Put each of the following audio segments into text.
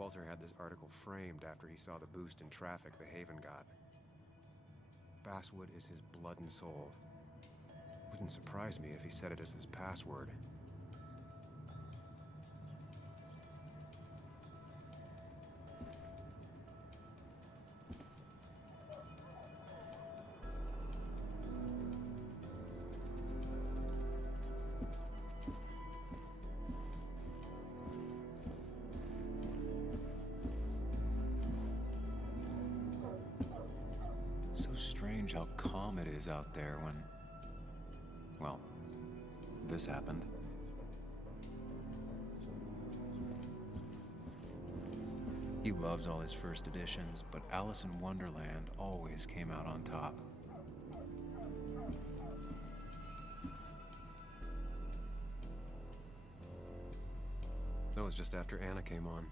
Walter had this article framed after he saw the boost in traffic the Haven got. Basswood is his blood and soul. It wouldn't surprise me if he said it as his password. Strange how calm it is out there when, well, this happened. He loves all his first editions, but Alice in Wonderland always came out on top. That was just after Anna came on,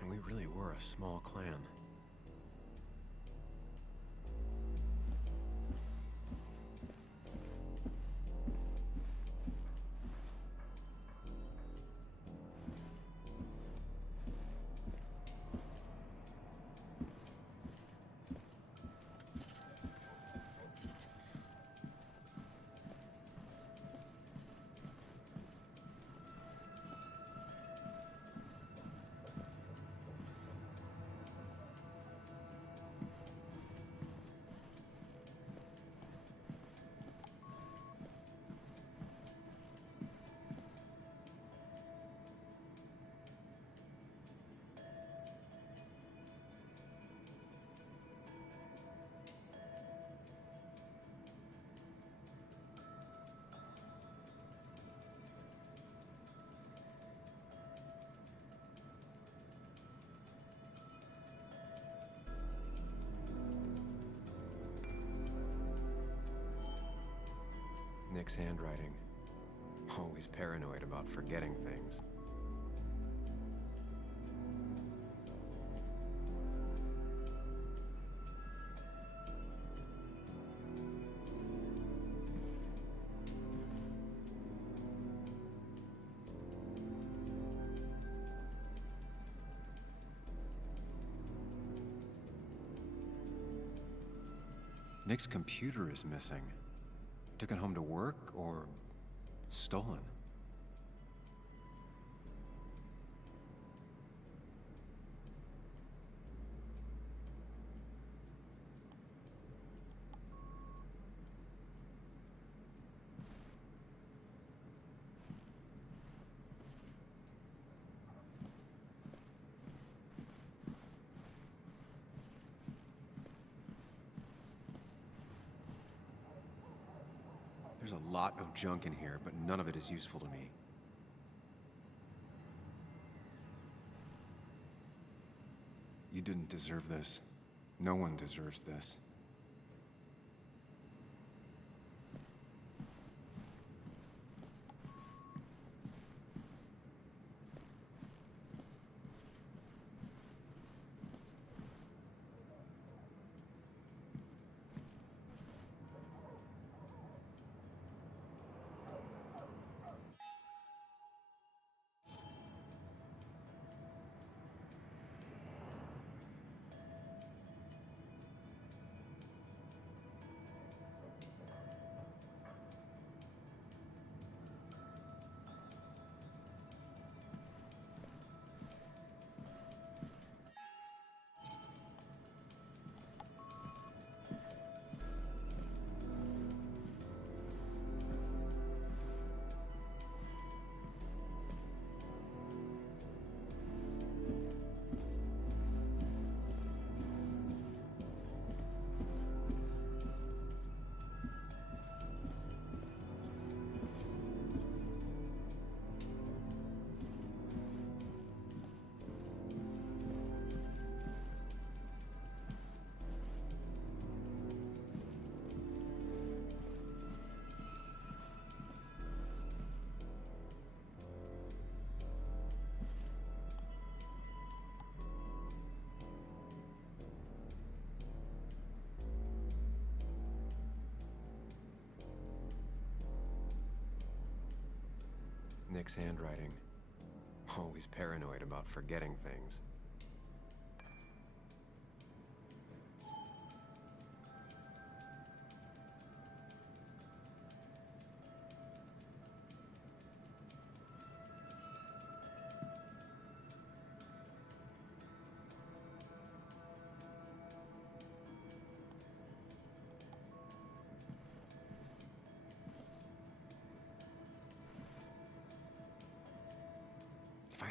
and we really were a small clan. Nick's handwriting. Always paranoid about forgetting things. Nick's computer is missing. Took it home to work or stolen? There's a lot of junk in here, but none of it is useful to me. You didn't deserve this. No one deserves this. Nick's handwriting. Always paranoid about forgetting things.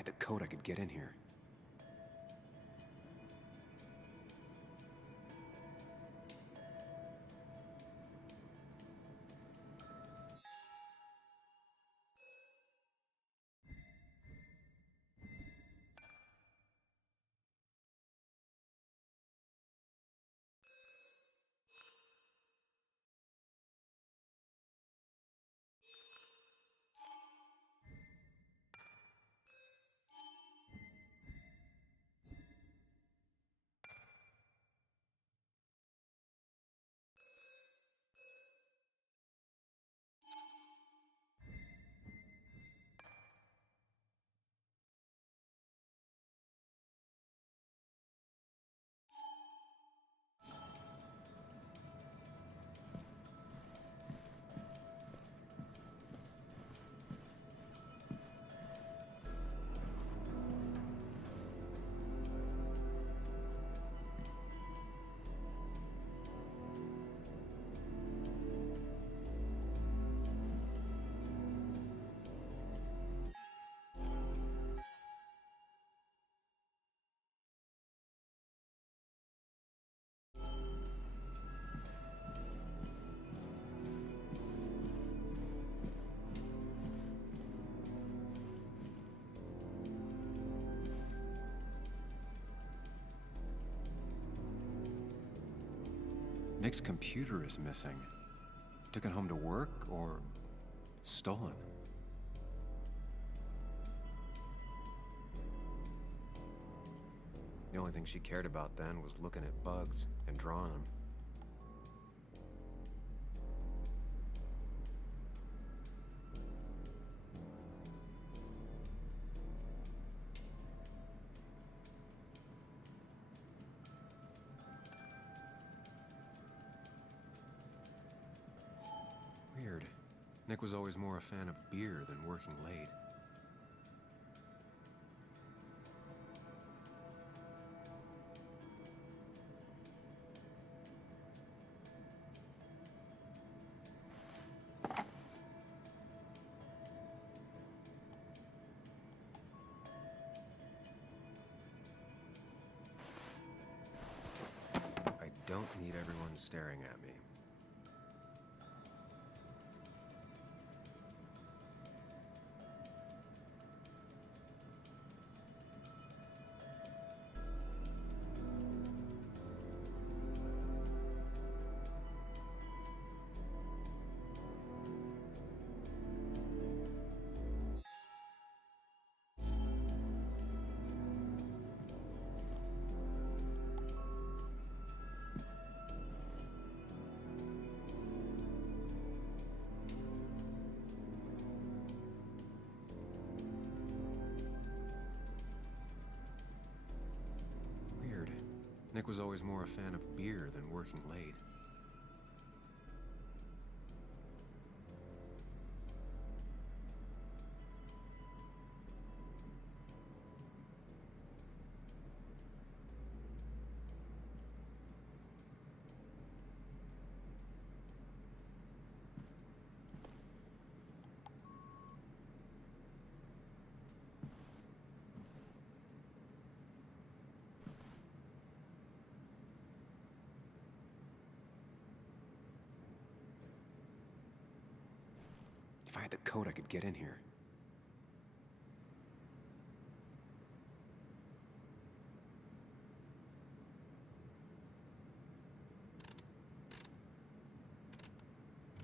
had the code, I could get in here. Nick's computer is missing. Took it home to work or stolen? The only thing she cared about then was looking at bugs and drawing them. Weird. Nick was always more a fan of beer than working late. I don't need everyone staring at me. Nick was always more a fan of beer than working late. If I had the code, I could get in here.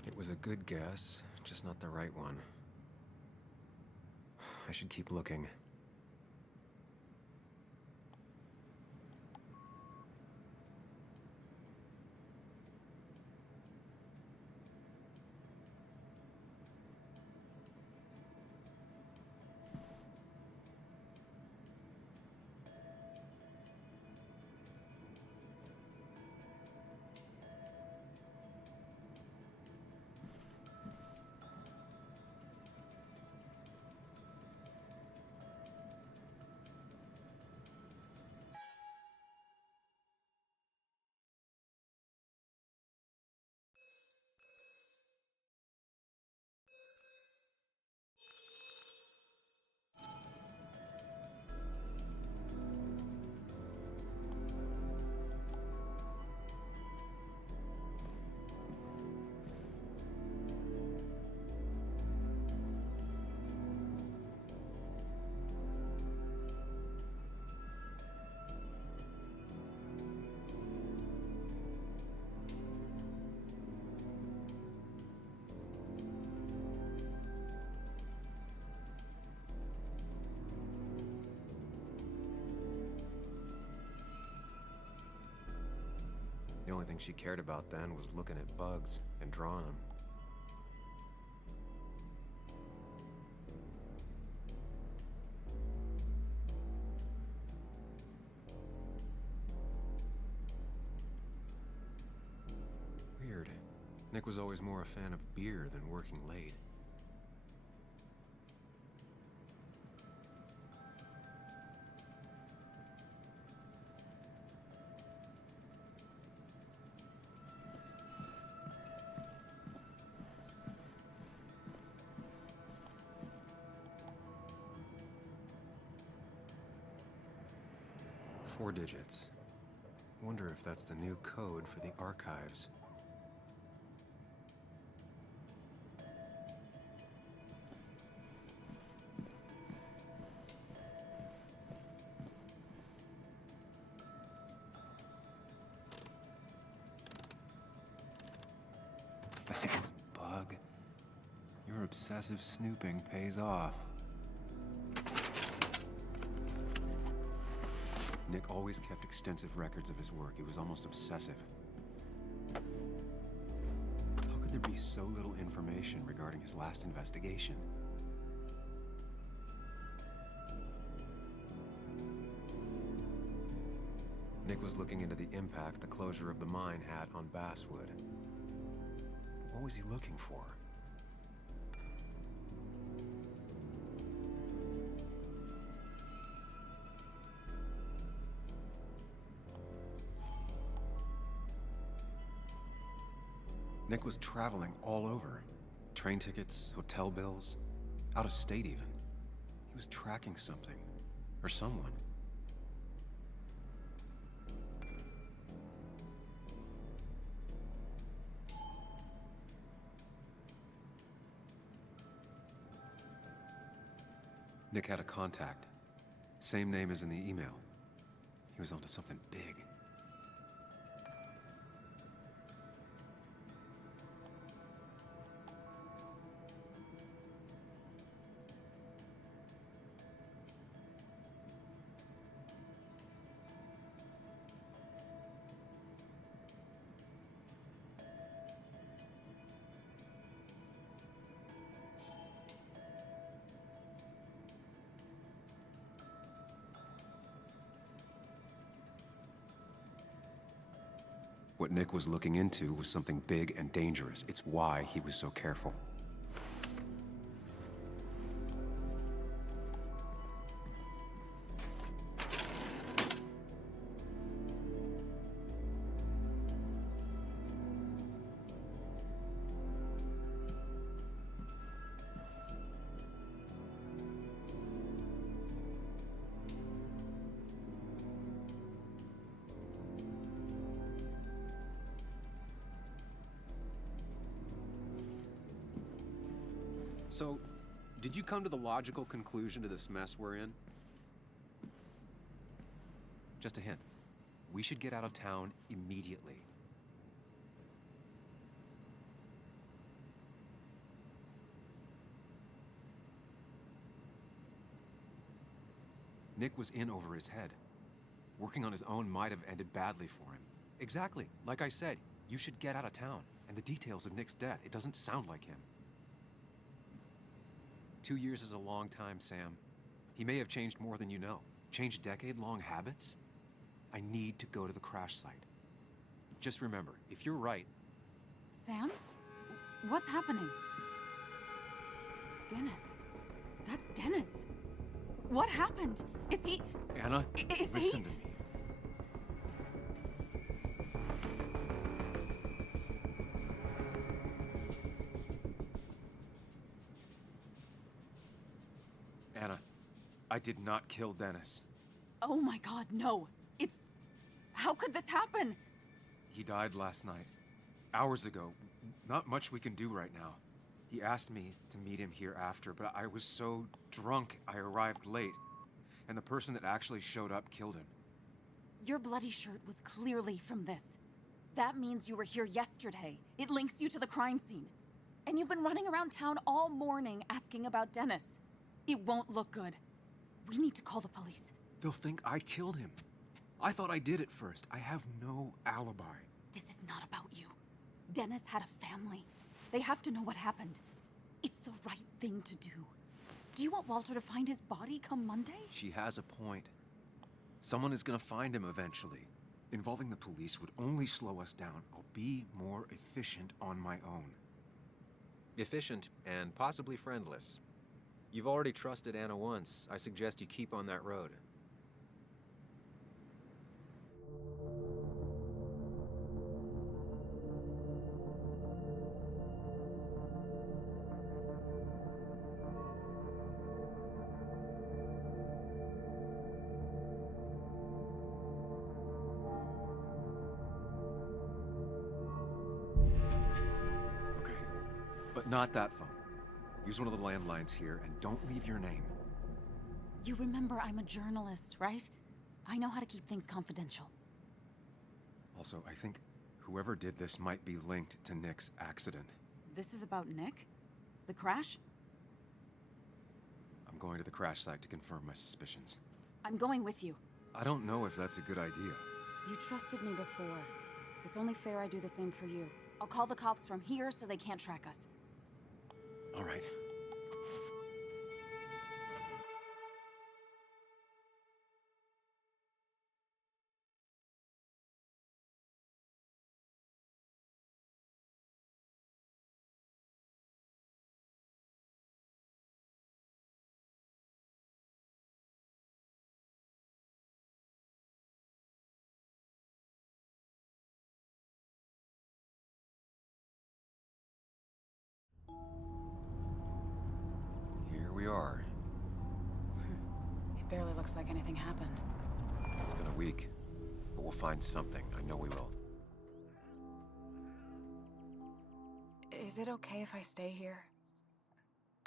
It was a good guess, just not the right one. I should keep looking. The only thing she cared about then was looking at bugs and drawing them. Weird. Nick was always more a fan of beer than working late. Four digits. Wonder if that's the new code for the archives. Thanks, Bug. Your obsessive snooping pays off. Nick always kept extensive records of his work. He was almost obsessive. How could there be so little information regarding his last investigation? Nick was looking into the impact the closure of the mine had on Basswood. But what was he looking for? Nick was traveling all over. Train tickets, hotel bills, out of state even. He was tracking something, or someone. Nick had a contact. Same name as in the email. He was onto something big. What Nick was looking into was something big and dangerous. It's why he was so careful. So, did you come to the logical conclusion to this mess we're in? Just a hint. We should get out of town immediately. Nick was in over his head. Working on his own might have ended badly for him. Exactly. Like I said, you should get out of town. And the details of Nick's death, it doesn't sound like him. 2 years is a long time, Sam. He may have changed more than you know. Changed decade-long habits? I need to go to the crash site. Just remember, if you're right... Sam? What's happening? Dennis. That's Dennis. What happened? Is he... Anna, listen to me. Anna, I did not kill Dennis. Oh my God, no. It's... How could this happen? He died last night. Hours ago. Not much we can do right now. He asked me to meet him here after, but I was so drunk I arrived late. And the person that actually showed up killed him. Your bloody shirt was clearly from this. That means you were here yesterday. It links you to the crime scene. And you've been running around town all morning asking about Dennis. It won't look good. We need to call the police. They'll think I killed him. I thought I did at first. I have no alibi. This is not about you. Dennis had a family. They have to know what happened. It's the right thing to do. Do you want Walter to find his body come Monday? She has a point. Someone is gonna find him eventually. Involving the police would only slow us down. I'll be more efficient on my own. Efficient and possibly friendless. You've already trusted Anna once. I suggest you keep on that road. Okay. But not that phone. Use one of the landlines here and don't leave your name. You remember I'm a journalist, right? I know how to keep things confidential. Also, I think whoever did this might be linked to Nick's accident. This is about Nick? The crash? I'm going to the crash site to confirm my suspicions. I'm going with you. I don't know if that's a good idea. You trusted me before. It's only fair I do the same for you. I'll call the cops from here so they can't track us. All right. Here we are. It barely looks like anything happened. It's been a week, but we'll find something. I know we will. Is it okay if I stay here?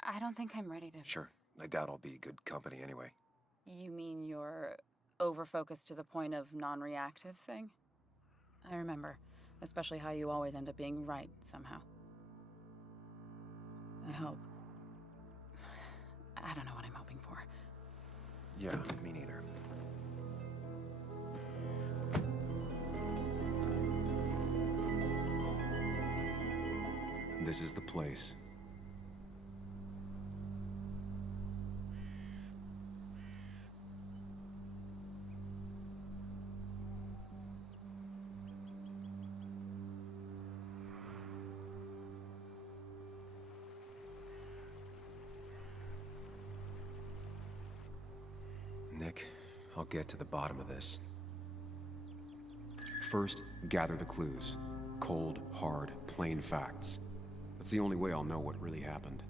I don't think I'm ready to... Sure. I doubt I'll be good company anyway. You mean you're over-focused to the point of non-reactive thing? I remember. Especially how you always end up being right, somehow. I hope. I don't know what I'm hoping for. Yeah, me neither. This is the place. Nick, I'll get to the bottom of this. First, gather the clues. Cold, hard, plain facts. That's the only way I'll know what really happened.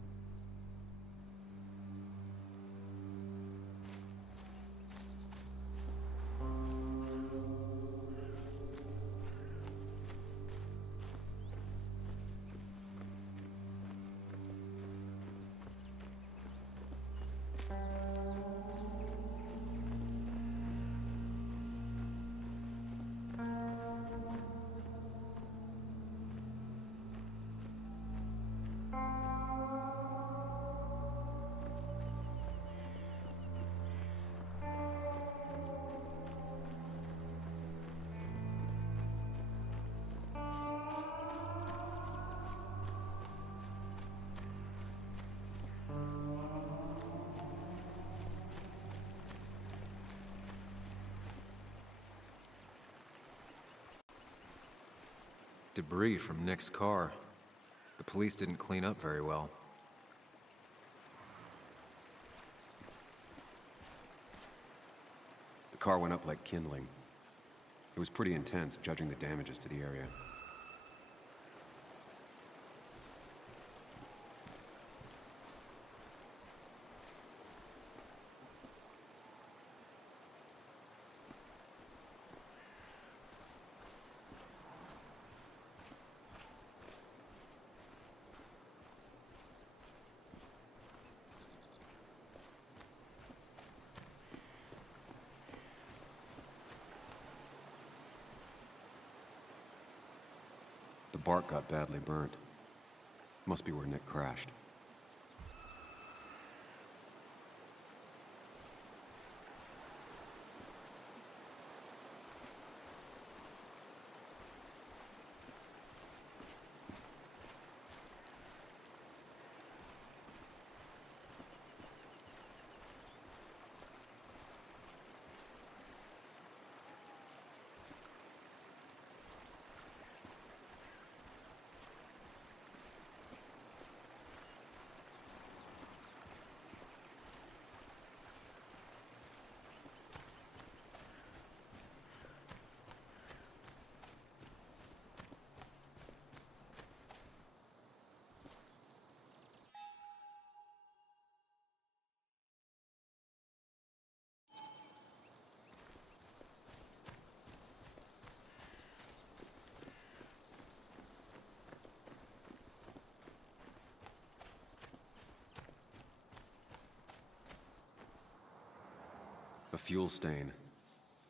Debris from Nick's car. The police didn't clean up very well. The car went up like kindling. It was pretty intense, judging the damages to the area. The bark got badly burnt. Must be where Nick crashed. A fuel stain.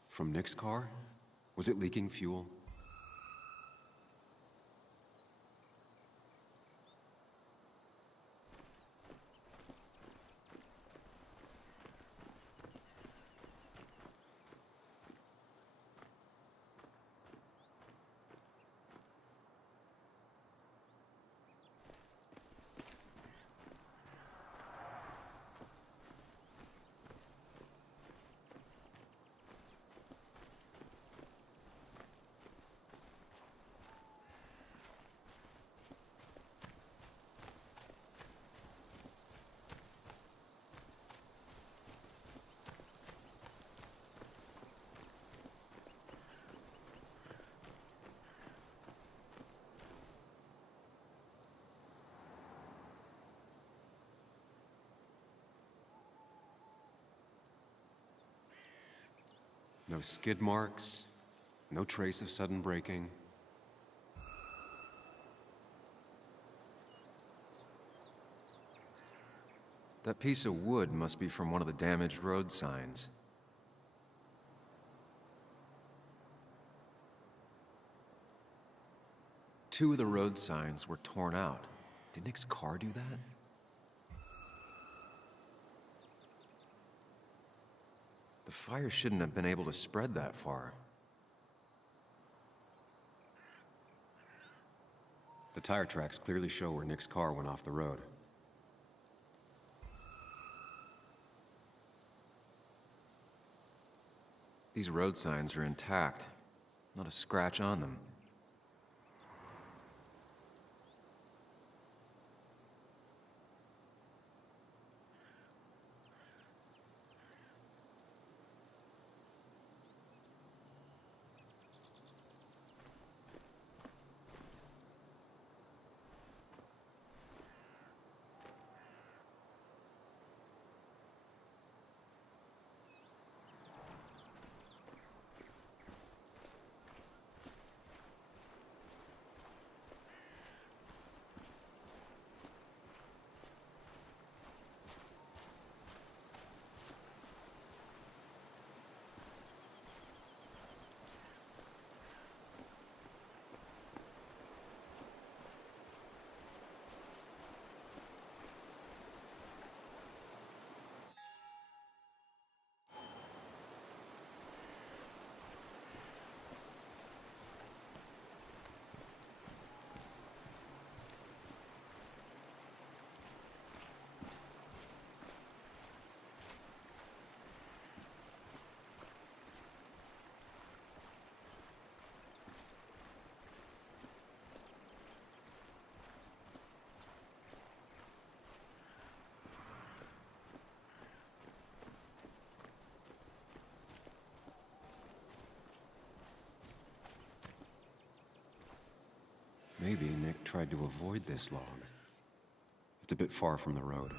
From Nick's car? Was it leaking fuel? No skid marks, no trace of sudden braking. That piece of wood must be from one of the damaged road signs. Two of the road signs were torn out. Did Nick's car do that? The fire shouldn't have been able to spread that far. The tire tracks clearly show where Nick's car went off the road. These road signs are intact. Not a scratch on them. Maybe Nick tried to avoid this log. It's a bit far from the road.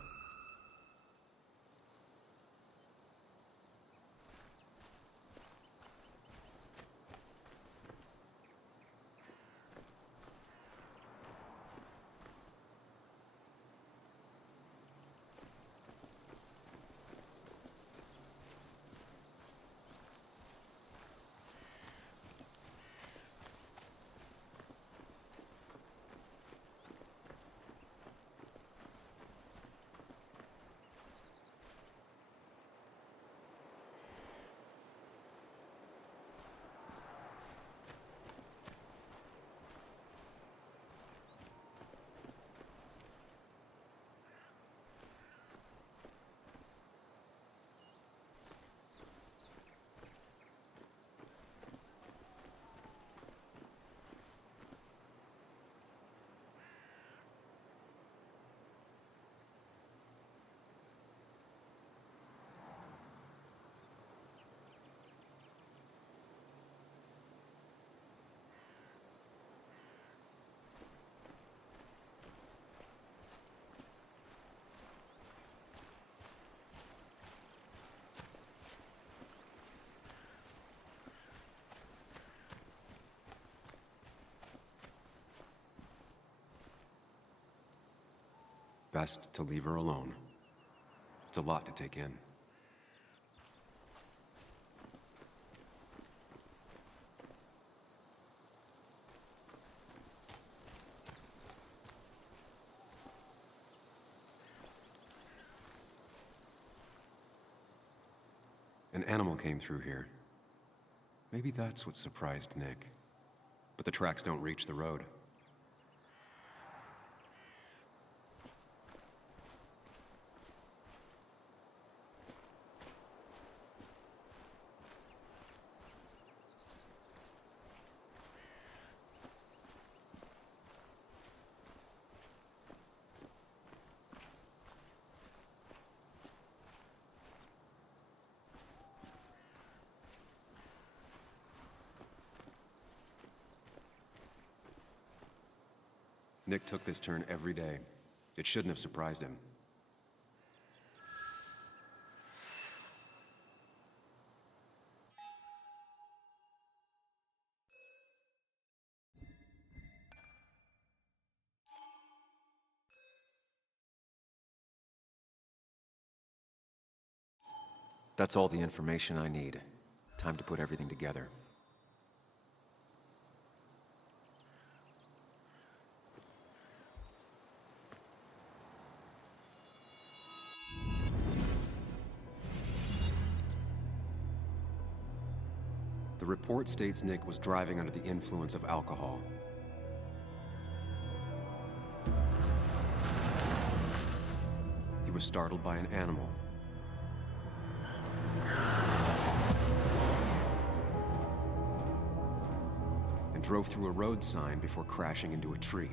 Best to leave her alone. It's a lot to take in. An animal came through here. Maybe that's what surprised Nick. But the tracks don't reach the road. Nick took this turn every day. It shouldn't have surprised him. That's all the information I need. Time to put everything together. The report states Nick was driving under the influence of alcohol. He was startled by an animal. And drove through a road sign before crashing into a tree.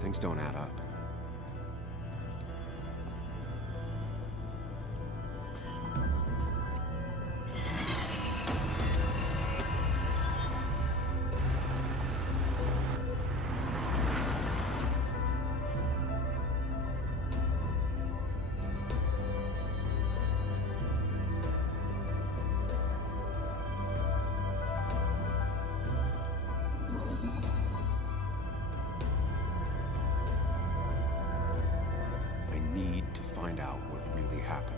Things don't add up. I need to find out what really happened.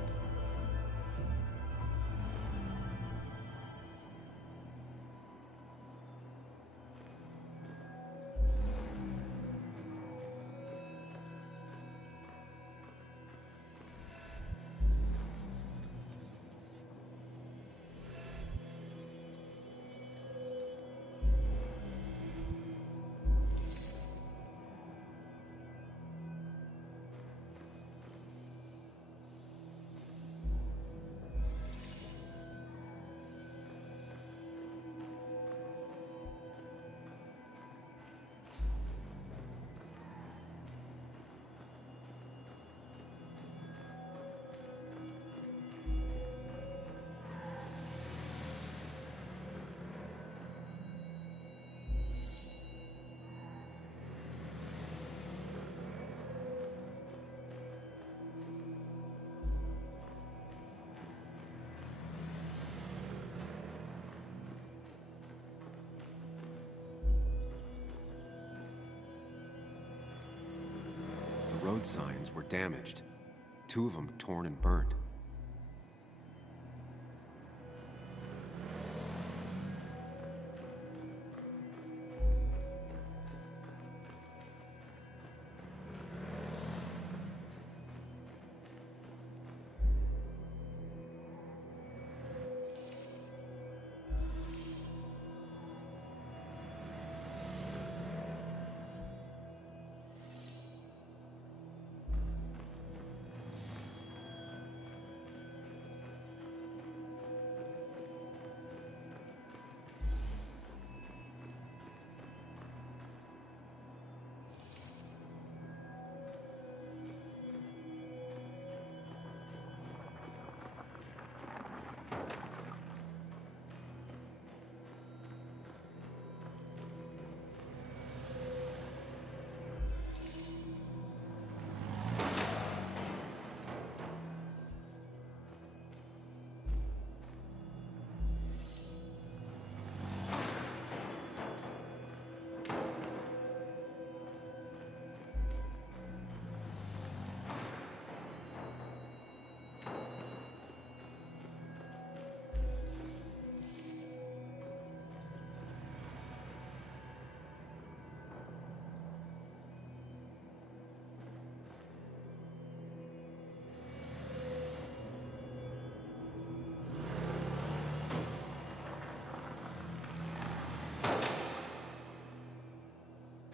The road signs were damaged. 2 of them torn and burnt.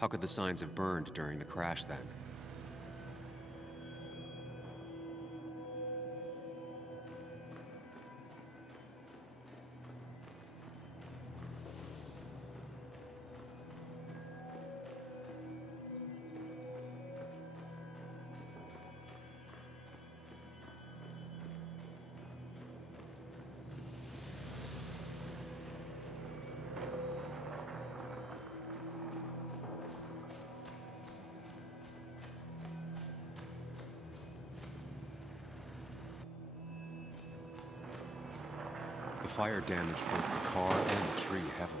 How could the signs have burned during the crash then? The fire damaged both the car and the tree heavily.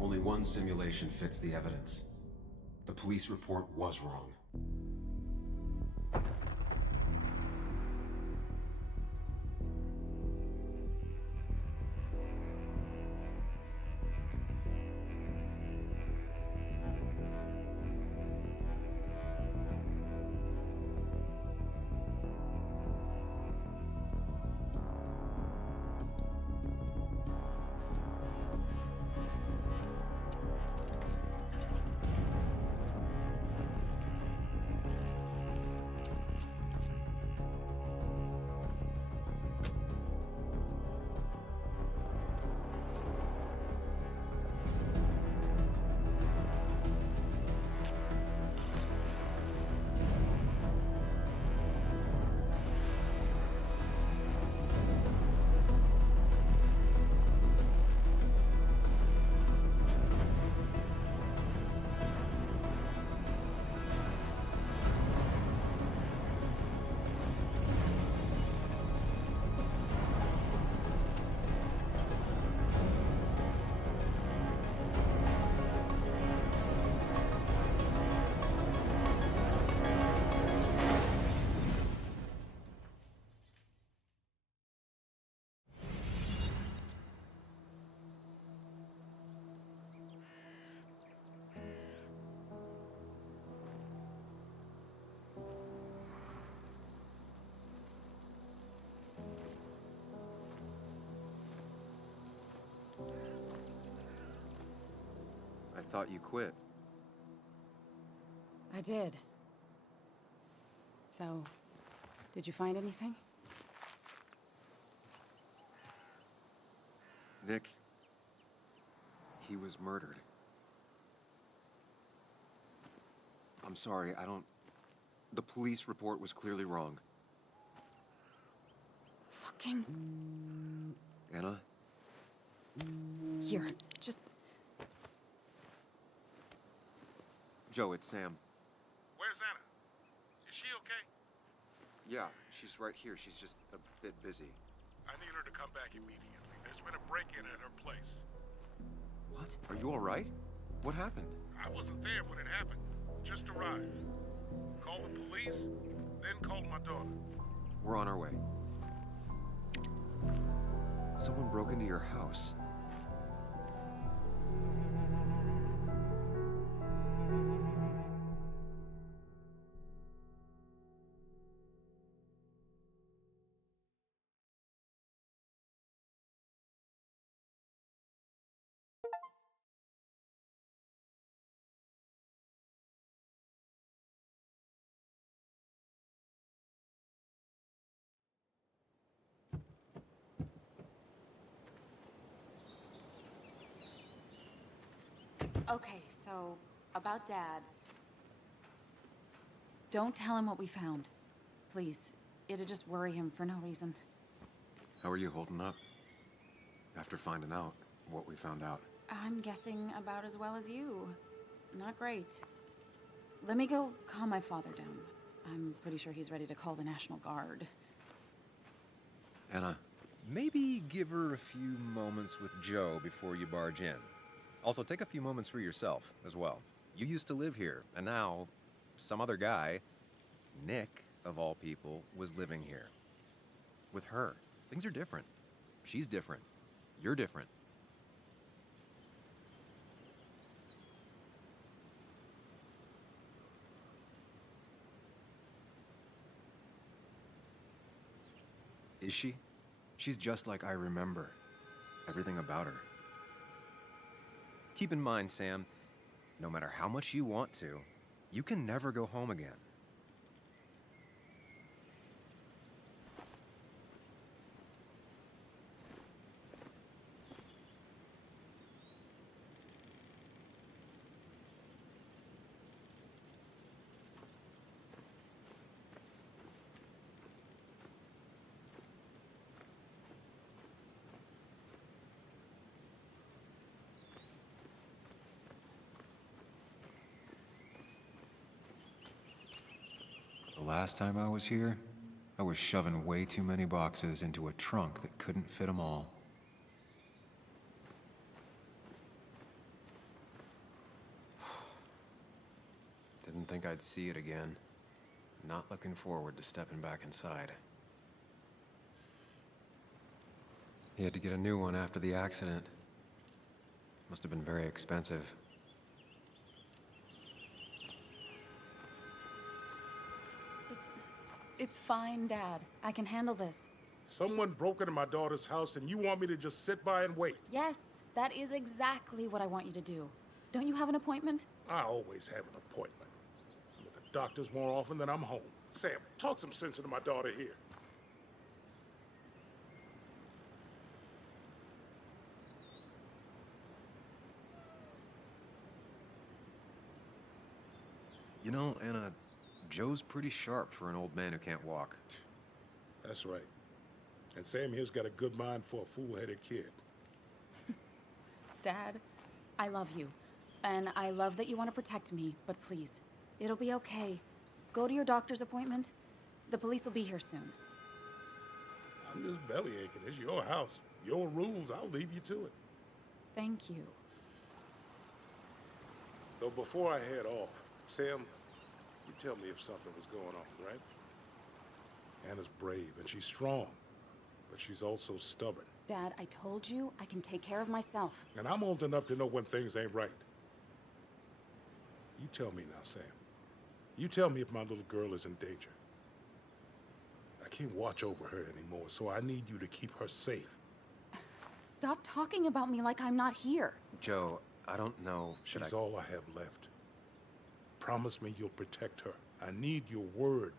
Only one simulation fits the evidence. The police report was wrong. I thought you quit. I did. So, did you find anything? Nick, he was murdered. I'm sorry, the police report was clearly wrong. Fucking... Anna? Here, just... Joe, it's Sam. Where's Anna? Is she okay? Yeah, she's right here. She's just a bit busy. I need her to come back immediately. There's been a break-in at her place. What? Are you all right? What happened? I wasn't there when it happened. Just arrived. Call the police, then called my daughter. We're on our way. Someone broke into your house. Okay, so, about Dad. Don't tell him what we found. Please. It'd just worry him for no reason. How are you holding up? After finding out what we found out. I'm guessing about as well as you. Not great. Let me go calm my father down. I'm pretty sure he's ready to call the National Guard. Anna, maybe give her a few moments with Joe before you barge in. Also, take a few moments for yourself as well. You used to live here, and now some other guy, Nick, of all people, was living here. With her. Things are different. She's different. You're different. Is she? She's just like I remember. Everything about her. Keep in mind, Sam, no matter how much you want to, you can never go home again. The last time I was here, I was shoving way too many boxes into a trunk that couldn't fit them all. Didn't think I'd see it again. Not looking forward to stepping back inside. He had to get a new one after the accident. Must have been very expensive. It's fine, Dad. I can handle this. Someone broke into my daughter's house and you want me to just sit by and wait? Yes, that is exactly what I want you to do. Don't you have an appointment? I always have an appointment. I'm at the doctor's more often than I'm home. Sam, talk some sense into my daughter here. You know, Anna, Joe's pretty sharp for an old man who can't walk. That's right. And Sam here's got a good mind for a fool-headed kid. Dad, I love you. And I love that you want to protect me, but please, it'll be okay. Go to your doctor's appointment. The police will be here soon. I'm just belly aching. It's your house. Your rules. I'll leave you to it. Thank you. Though before I head off, Sam, you tell me if something was going on, right? Anna's brave and she's strong, but she's also stubborn. Dad, I told you I can take care of myself. And I'm old enough to know when things ain't right. You tell me now, Sam. You tell me if my little girl is in danger. I can't watch over her anymore, so I need you to keep her safe. Stop talking about me like I'm not here. Joe, I don't know. She's all I have left. Promise me you'll protect her. I need your word.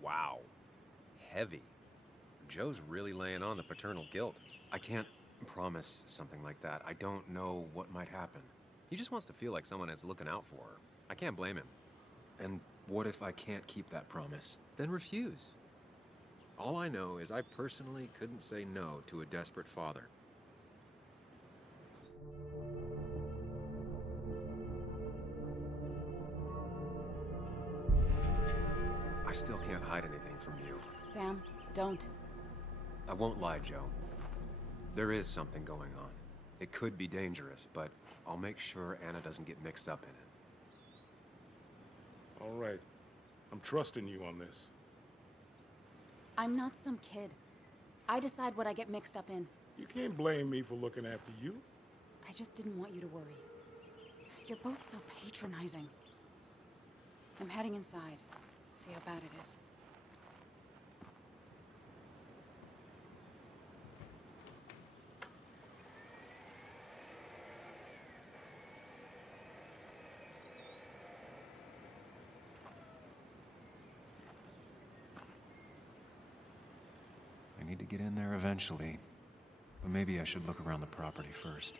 Wow. Heavy. Joe's really laying on the paternal guilt. I can't promise something like that. I don't know what might happen. He just wants to feel like someone is looking out for her. I can't blame him. And what if I can't keep that promise? Then refuse. All I know is I personally couldn't say no to a desperate father. I still can't hide anything from you. Sam, don't. I won't lie, Joe. There is something going on. It could be dangerous, but I'll make sure Anna doesn't get mixed up in it. All right. I'm trusting you on this. I'm not some kid. I decide what I get mixed up in. You can't blame me for looking after you. I just didn't want you to worry. You're both so patronizing. I'm heading inside. See how bad it is. I need to get in there eventually. But maybe I should look around the property first.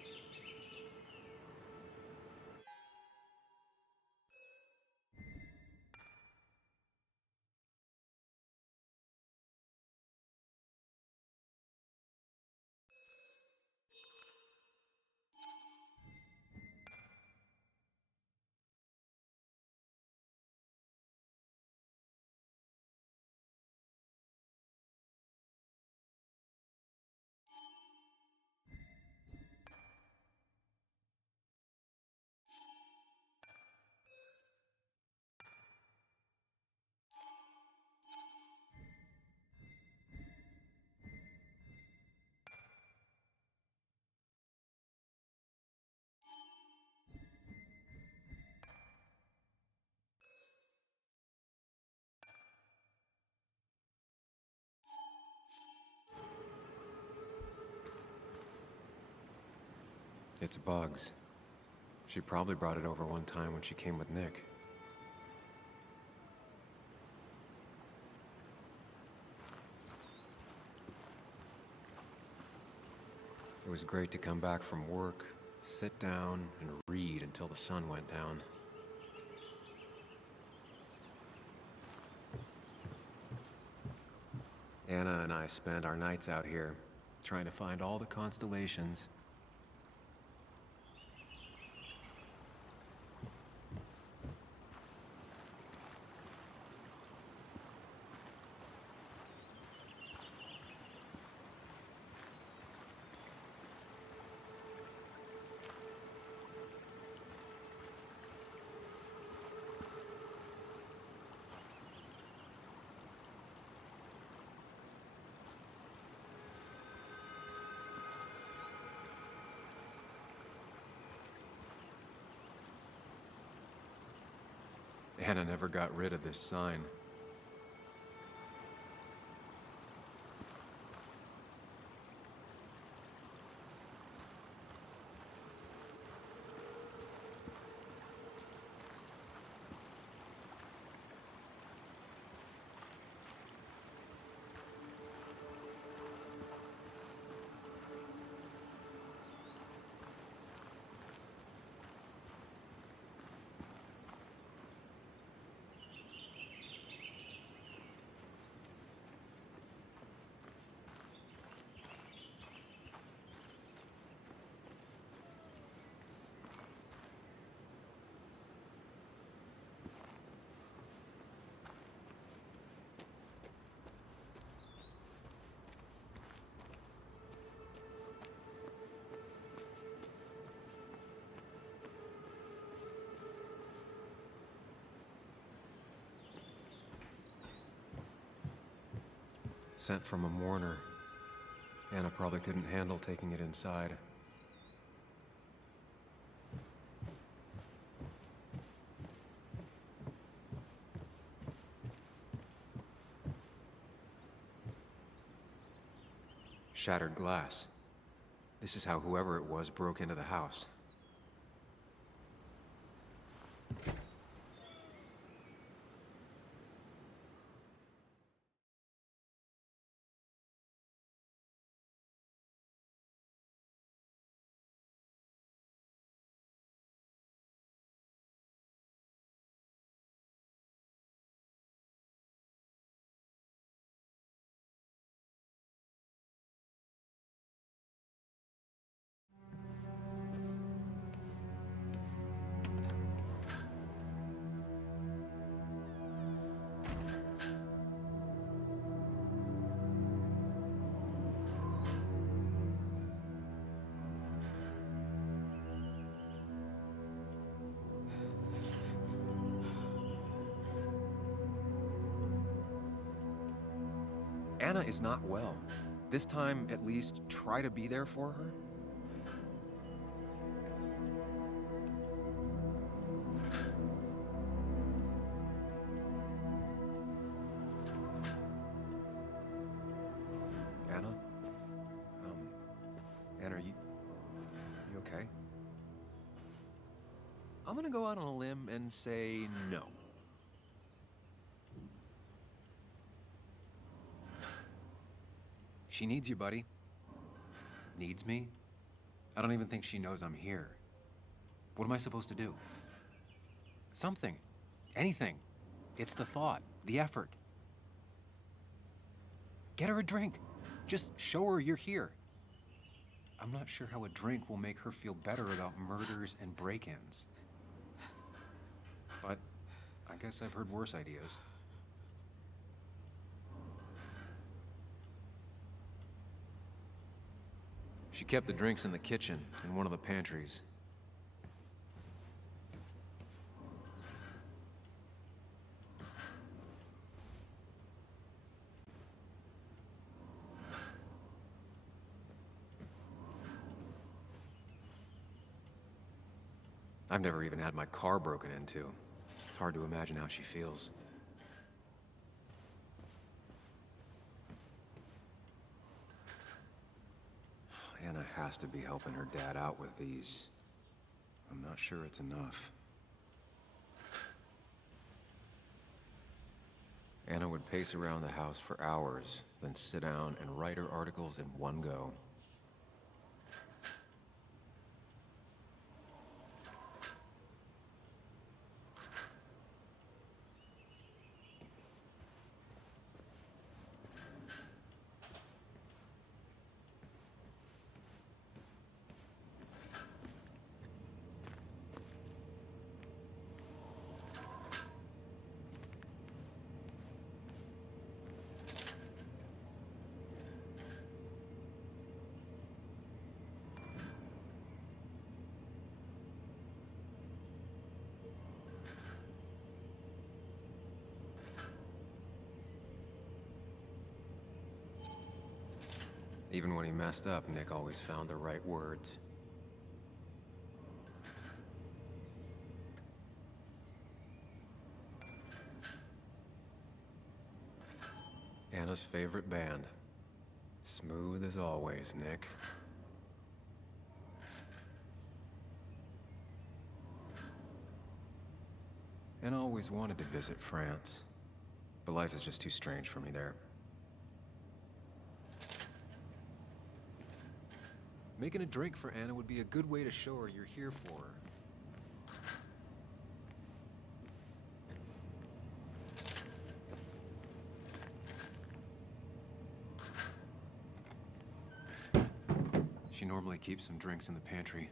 It's bugs. She probably brought it over one time when she came with Nick. It was great to come back from work, sit down, and read until the sun went down. Anna and I spent our nights out here, trying to find all the constellations. Anna never got rid of this sign. Sent from a mourner. Anna probably couldn't handle taking it inside. Shattered glass. This is how whoever it was broke into the house. Anna is not well. This time, at least, try to be there for her. Anna? Anna, are you okay? I'm gonna go out on a limb and say no. She needs you, buddy. Needs me? I don't even think she knows I'm here. What am I supposed to do? Something. Anything. It's the thought, the effort. Get her a drink. Just show her you're here. I'm not sure how a drink will make her feel better about murders and break-ins. But I guess I've heard worse ideas. She kept the drinks in the kitchen, in one of the pantries. I've never even had my car broken into. It's hard to imagine how she feels. Anna has to be helping her dad out with these. I'm not sure it's enough. Anna would pace around the house for hours, then sit down and write her articles in one go. Even when he messed up, Nick always found the right words. Anna's favorite band. Smooth as always, Nick. Anna always wanted to visit France, but life is just too strange for me there. Making a drink for Anna would be a good way to show her you're here for her. She normally keeps some drinks in the pantry.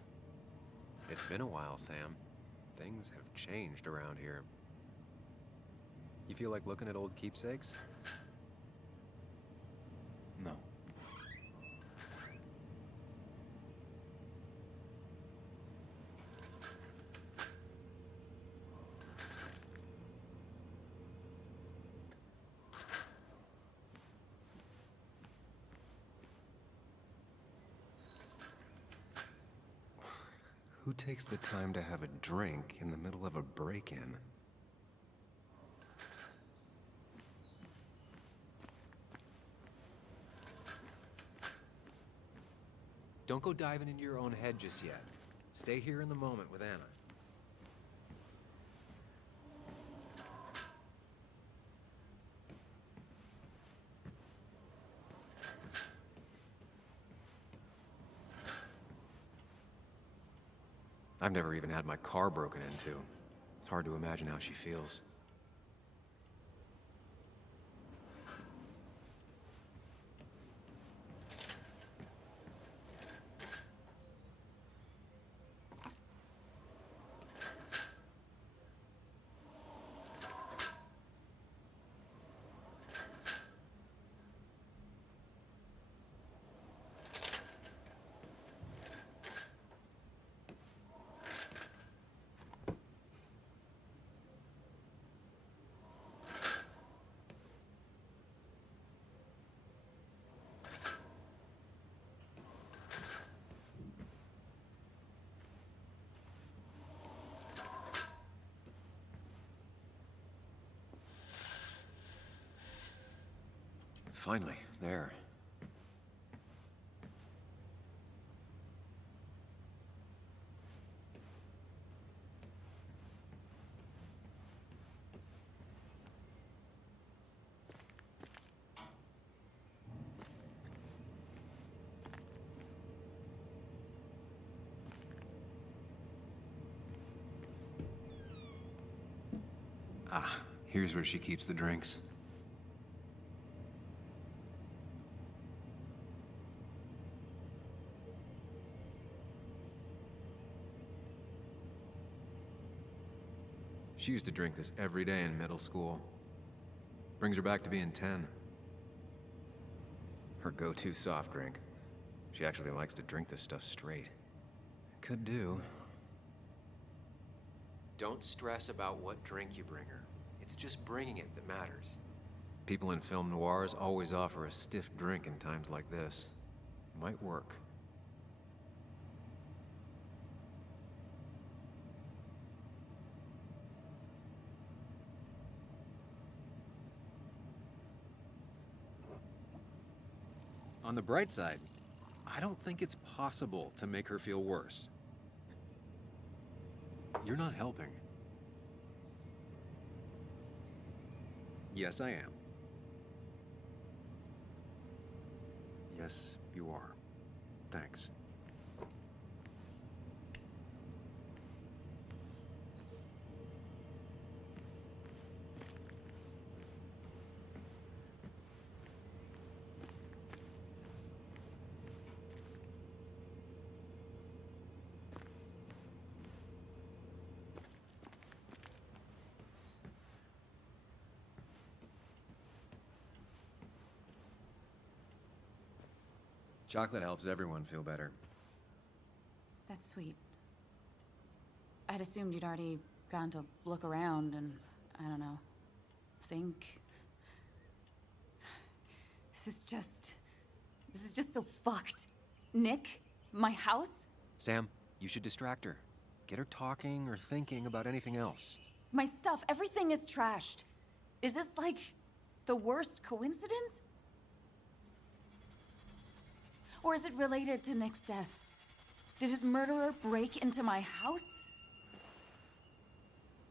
It's been a while, Sam. Things have changed around here. You feel like looking at old keepsakes? No. Who takes the time to have a drink in the middle of a break-in? Don't go diving into your own head just yet. Stay here in the moment with Anna. I've never even had my car broken into. It's hard to imagine how she feels. Finally, there. Ah, here's where she keeps the drinks. She used to drink this every day in middle school. Brings her back to being 10. Her go-to soft drink. She actually likes to drink this stuff straight. Could do. Don't stress about what drink you bring her. It's just bringing it that matters. People in film noirs always offer a stiff drink in times like this. Might work. On the bright side, I don't think it's possible to make her feel worse. You're not helping. Yes, I am. Yes, you are. Thanks. Chocolate helps everyone feel better. That's sweet. I'd assumed you'd already gone to look around and, I don't know, think. This is just so fucked. Nick? My house? Sam, you should distract her. Get her talking or thinking about anything else. My stuff, everything is trashed. Is this like the worst coincidence? Or is it related to Nick's death? Did his murderer break into my house?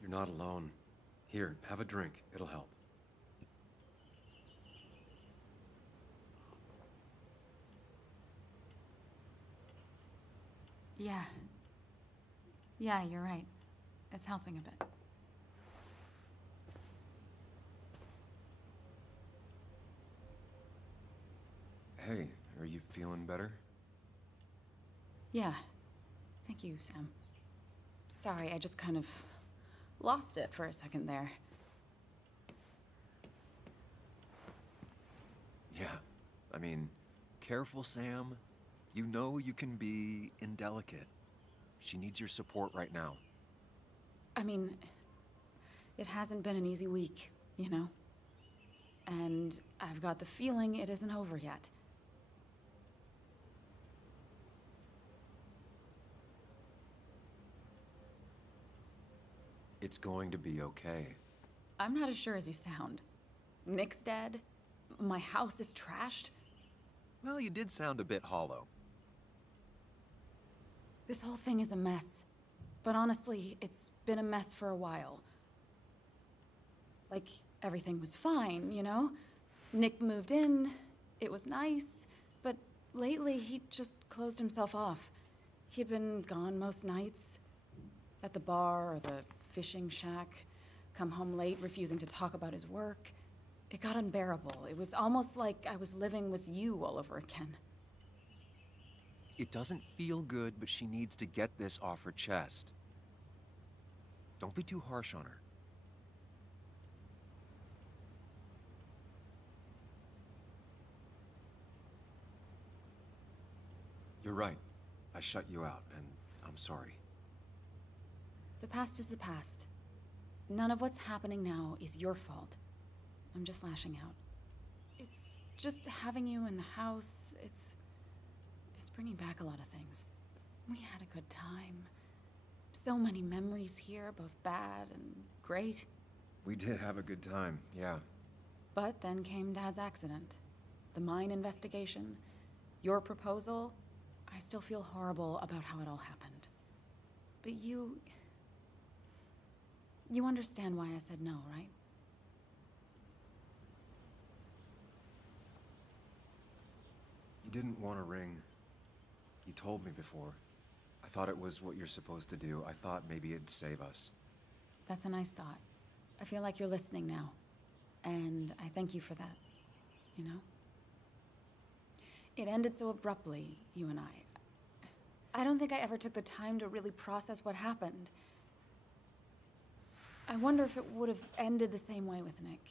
You're not alone. Here, have a drink. It'll help. Yeah. Yeah, you're right. It's helping a bit. Hey, are you feeling better? Yeah. Thank you, Sam. Sorry, I just kind of lost it for a second there. Yeah. I mean, careful, Sam. You know you can be indelicate. She needs your support right now. I mean, it hasn't been an easy week, you know? And I've got the feeling it isn't over yet. It's going to be okay. I'm not as sure as you sound. Nick's dead. My house is trashed. Well, you did sound a bit hollow. This whole thing is a mess. But honestly, it's been a mess for a while. Like, everything was fine, you know? Nick moved in, it was nice, but lately he just closed himself off. He'd been gone most nights. At the bar or the fishing shack, come home late, refusing to talk about his work. It got unbearable. It was almost like I was living with you all over again. It doesn't feel good, but she needs to get this off her chest. Don't be too harsh on her. You're right. I shut you out, and I'm sorry. The past is the past. None of what's happening now is your fault. I'm just lashing out. It's just having you in the house, it's bringing back a lot of things. We had a good time. So many memories here, both bad and great. We did have a good time, yeah. But then came Dad's accident. The mine investigation. Your proposal. I still feel horrible about how it all happened. But you understand why I said no, right? You didn't want a ring. You told me before. I thought it was what you're supposed to do. I thought maybe it'd save us. That's a nice thought. I feel like you're listening now. And I thank you for that. You know? It ended so abruptly, you and I don't think I ever took the time to really process what happened. I wonder if it would have ended the same way with Nick.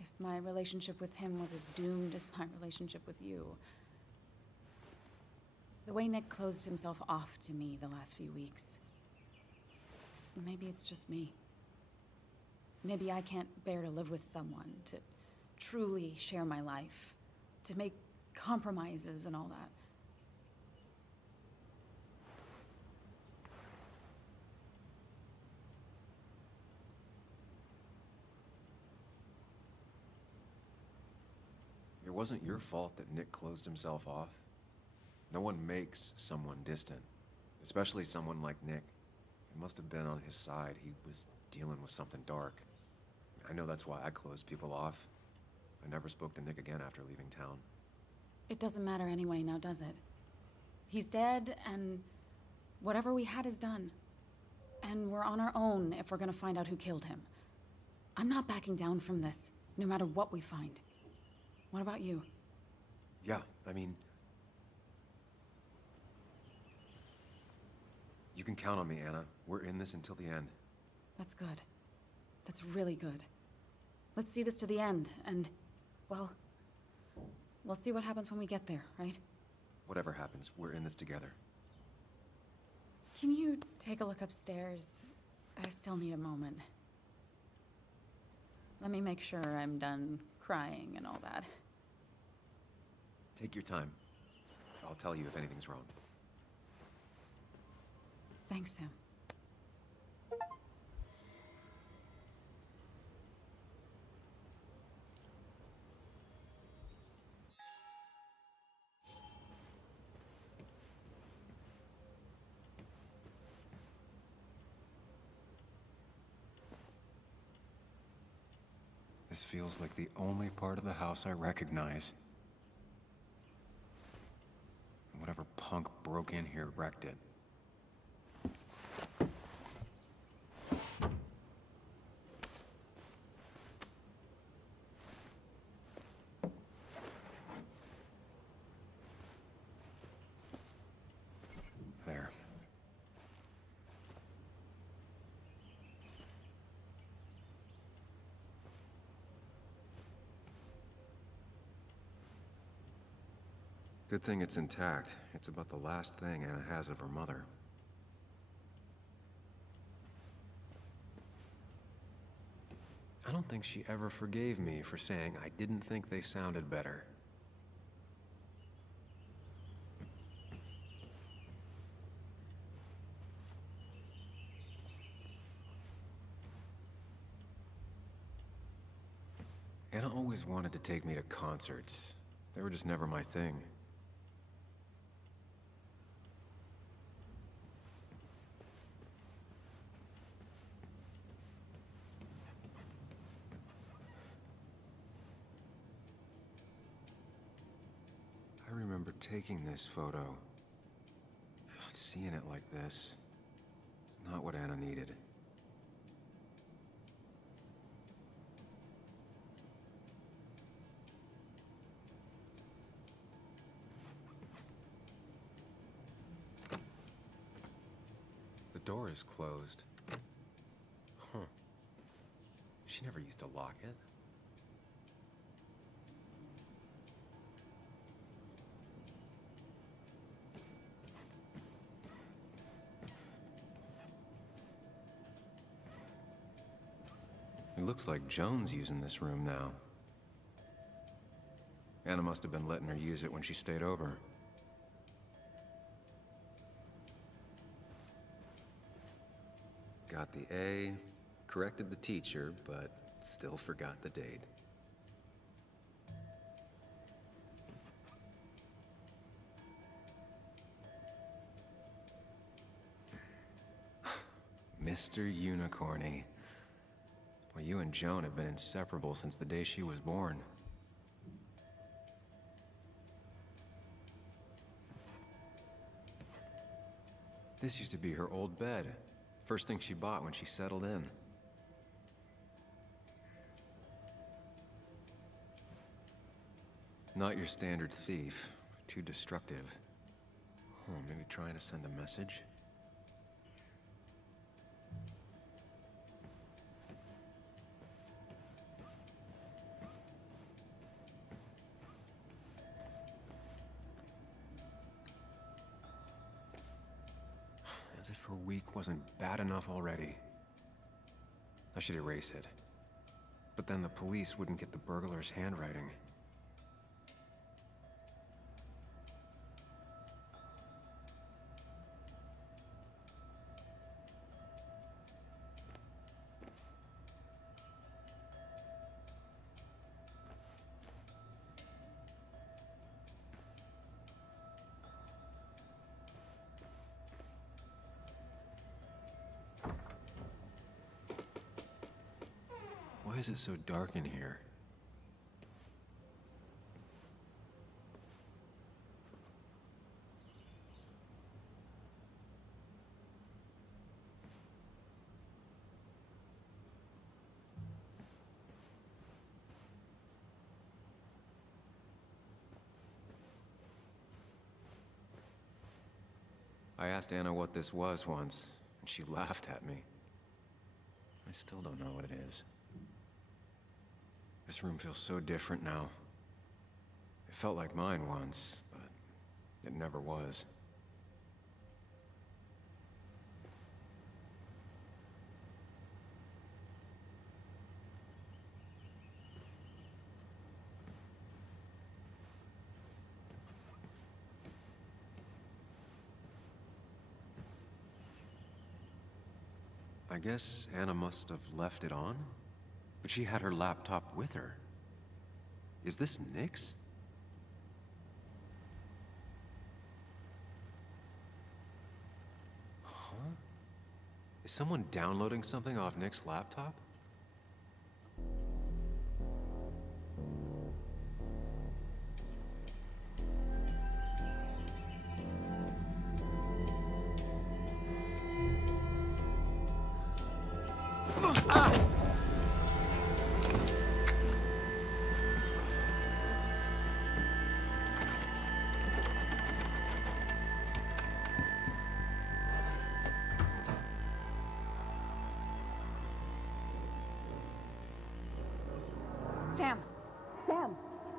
If my relationship with him was as doomed as my relationship with you. The way Nick closed himself off to me the last few weeks. Maybe it's just me. Maybe I can't bear to live with someone, to truly share my life, to make compromises and all that. It wasn't your fault that Nick closed himself off. No one makes someone distant, especially someone like Nick. It must have been on his side. He was dealing with something dark. I know that's why I closed people off. I never spoke to Nick again after leaving town. It doesn't matter anyway, now does it? He's dead, and whatever we had is done. And we're on our own if we're gonna find out who killed him. I'm not backing down from this, no matter what we find. What about you? Yeah, I mean... You can count on me, Anna. We're in this until the end. That's good. That's really good. Let's see this to the end, and, well, we'll see what happens when we get there, right? Whatever happens, we're in this together. Can you take a look upstairs? I still need a moment. Let me make sure I'm done crying and all that. Take your time. I'll tell you if anything's wrong. Thanks, Sam. This feels like the only part of the house I recognize. Whatever punk broke in here wrecked it. There. Good thing it's intact. It's about the last thing Anna has of her mother. I don't think she ever forgave me for saying I didn't think they sounded better. Anna always wanted to take me to concerts. They were just never my thing. I remember taking this photo. God, seeing it like this. It's not what Anna needed. The door is closed. Huh. She never used to lock it. It looks like Joan's using this room now. Anna must have been letting her use it when she stayed over. Got the A, corrected the teacher, but still forgot the date. Mr. Unicorny. Well, you and Joan have been inseparable since the day she was born. This used to be her old bed. First thing she bought when she settled in. Not your standard thief. Too destructive. Oh, maybe trying to send a message? As if her week wasn't bad enough already. I should erase it. But then the police wouldn't get the burglar's handwriting. is it so dark in here? I asked Anna what this was once, and she laughed at me. I still don't know what it is. This room feels so different now. It felt like mine once, but it never was. I guess Anna must have left it on, but she had her laptop with her. Is this Nick's? Huh? Is someone downloading something off Nick's laptop? Sam! Sam!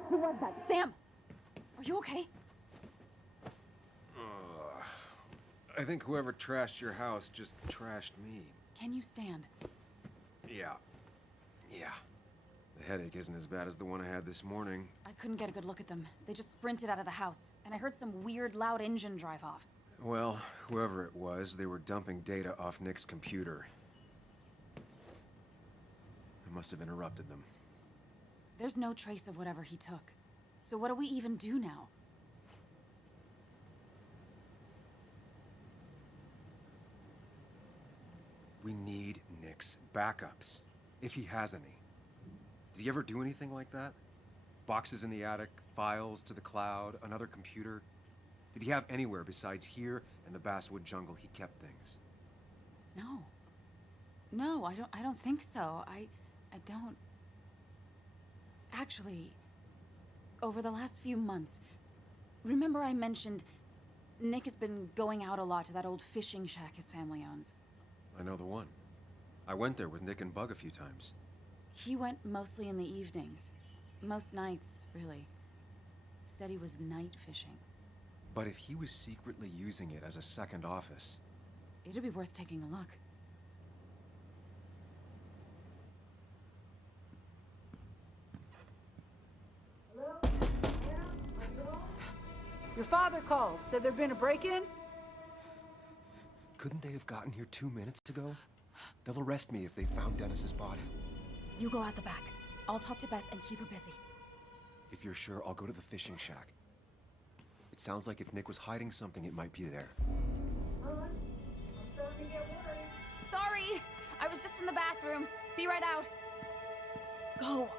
Who was that? Sam! Are you okay? I think whoever trashed your house just trashed me. Can you stand? Yeah. The headache isn't as bad as the one I had this morning. I couldn't get a good look at them. They just sprinted out of the house, and I heard some weird, loud engine drive off. Well, whoever it was, they were dumping data off Nick's computer. I must have interrupted them. There's no trace of whatever he took. So what do we even do now? We need Nick's backups, if he has any. Did he ever do anything like that? Boxes in the attic, files to the cloud, another computer? Did he have anywhere besides here and the Basswood jungle he kept things? No. No, I don't think so. I don't... Actually, over the last few months, remember I mentioned Nick has been going out a lot to that old fishing shack his family owns. I know the one. I went there with Nick and Bug a few times. He went mostly in the evenings. Most nights, really. Said he was night fishing. But if he was secretly using it as a second office... It'd be worth taking a look. Your father called. Said there'd been a break-in? Couldn't they have gotten here 2 minutes ago? They'll arrest me if they found Dennis's body. You go out the back. I'll talk to Bess and keep her busy. If you're sure, I'll go to the fishing shack. It sounds like if Nick was hiding something, it might be there. I'm starting to get worried. Sorry! I was just in the bathroom. Be right out. Go!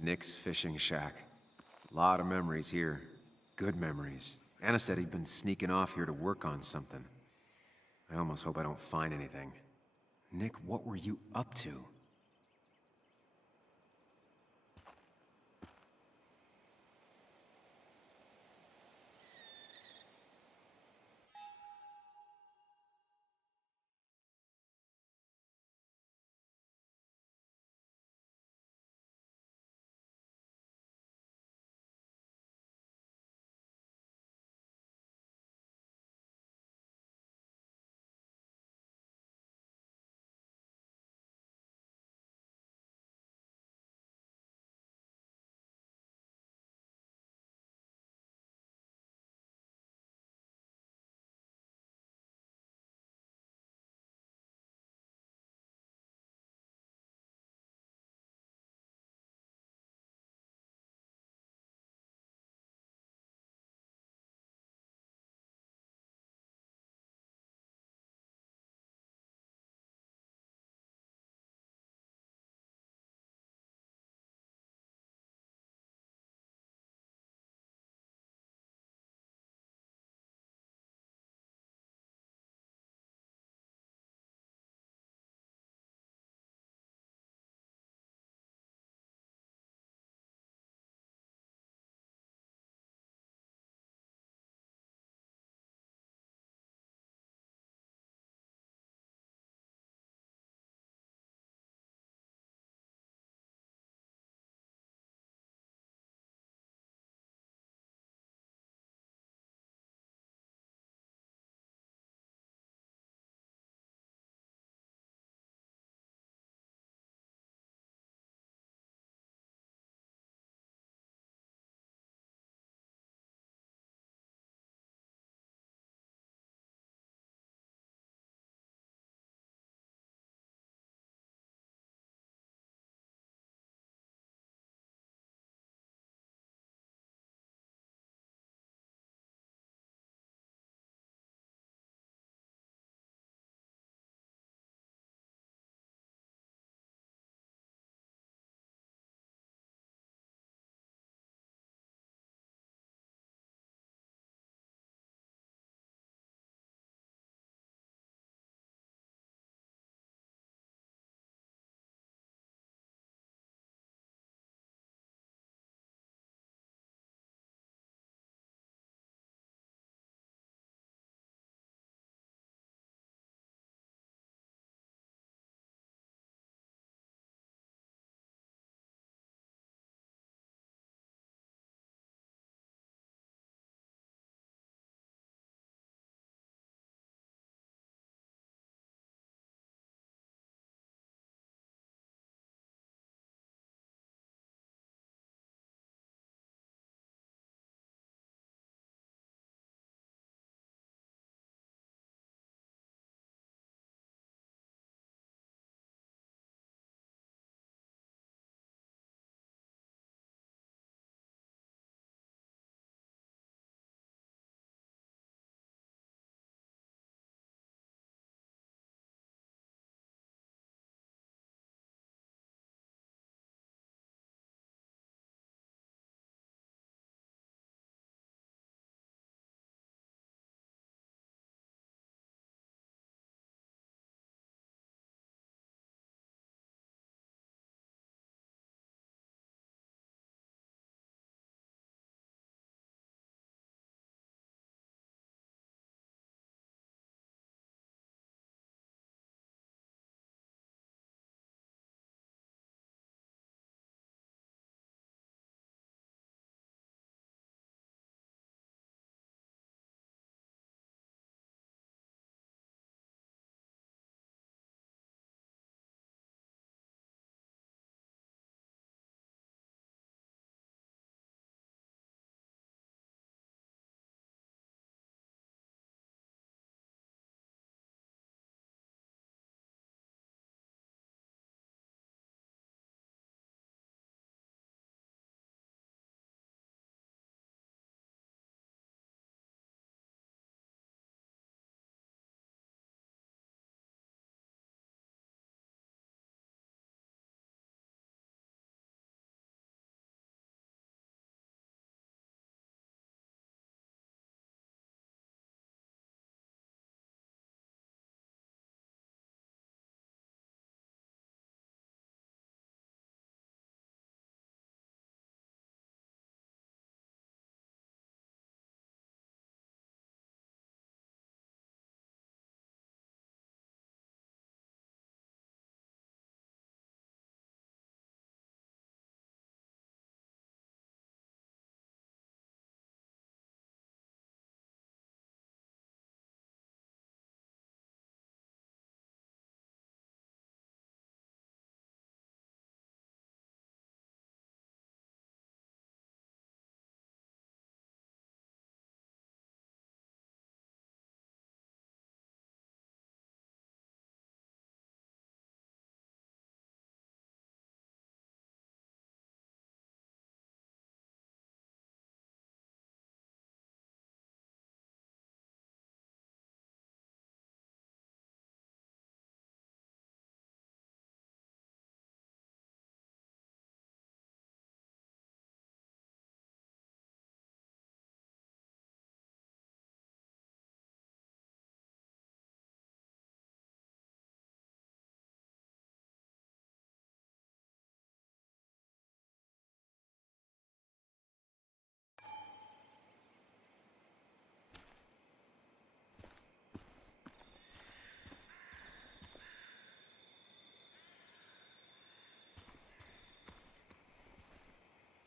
Nick's fishing shack. Lot of memories here. Good memories. Anna said he'd been sneaking off here to work on something. I almost hope I don't find anything. Nick, what were you up to?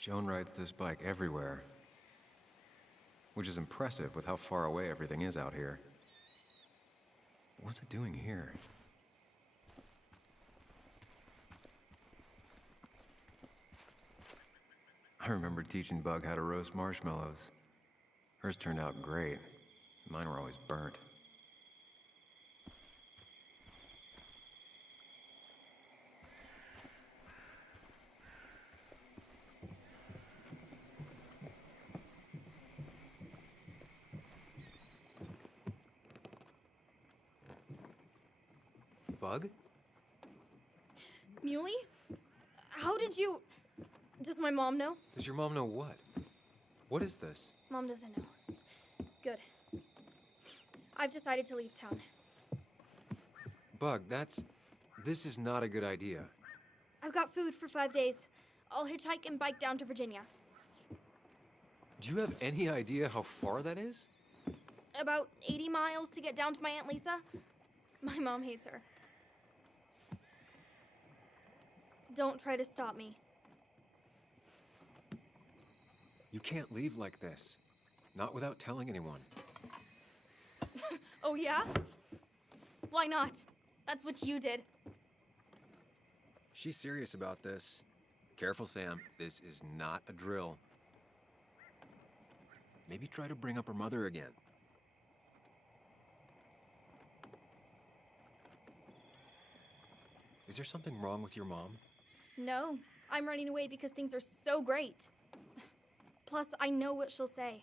Joan rides this bike everywhere. Which is impressive with how far away everything is out here. What's it doing here? I remember teaching Bug how to roast marshmallows. Hers turned out great. Mine were always burnt. Bug? Muley? How did you... Does my mom know? Does your mom know what? What is this? Mom doesn't know. Good. I've decided to leave town. Bug, this is not a good idea. I've got food for 5 days. I'll hitchhike and bike down to Virginia. Do you have any idea how far that is? About 80 miles to get down to my Aunt Lisa. My mom hates her. Don't try to stop me. You can't leave like this. Not without telling anyone. Oh, yeah? Why not? That's what you did. She's serious about this. Careful, Sam. This is not a drill. Maybe try to bring up her mother again. Is there something wrong with your mom? No, I'm running away because things are so great. Plus, I know what she'll say.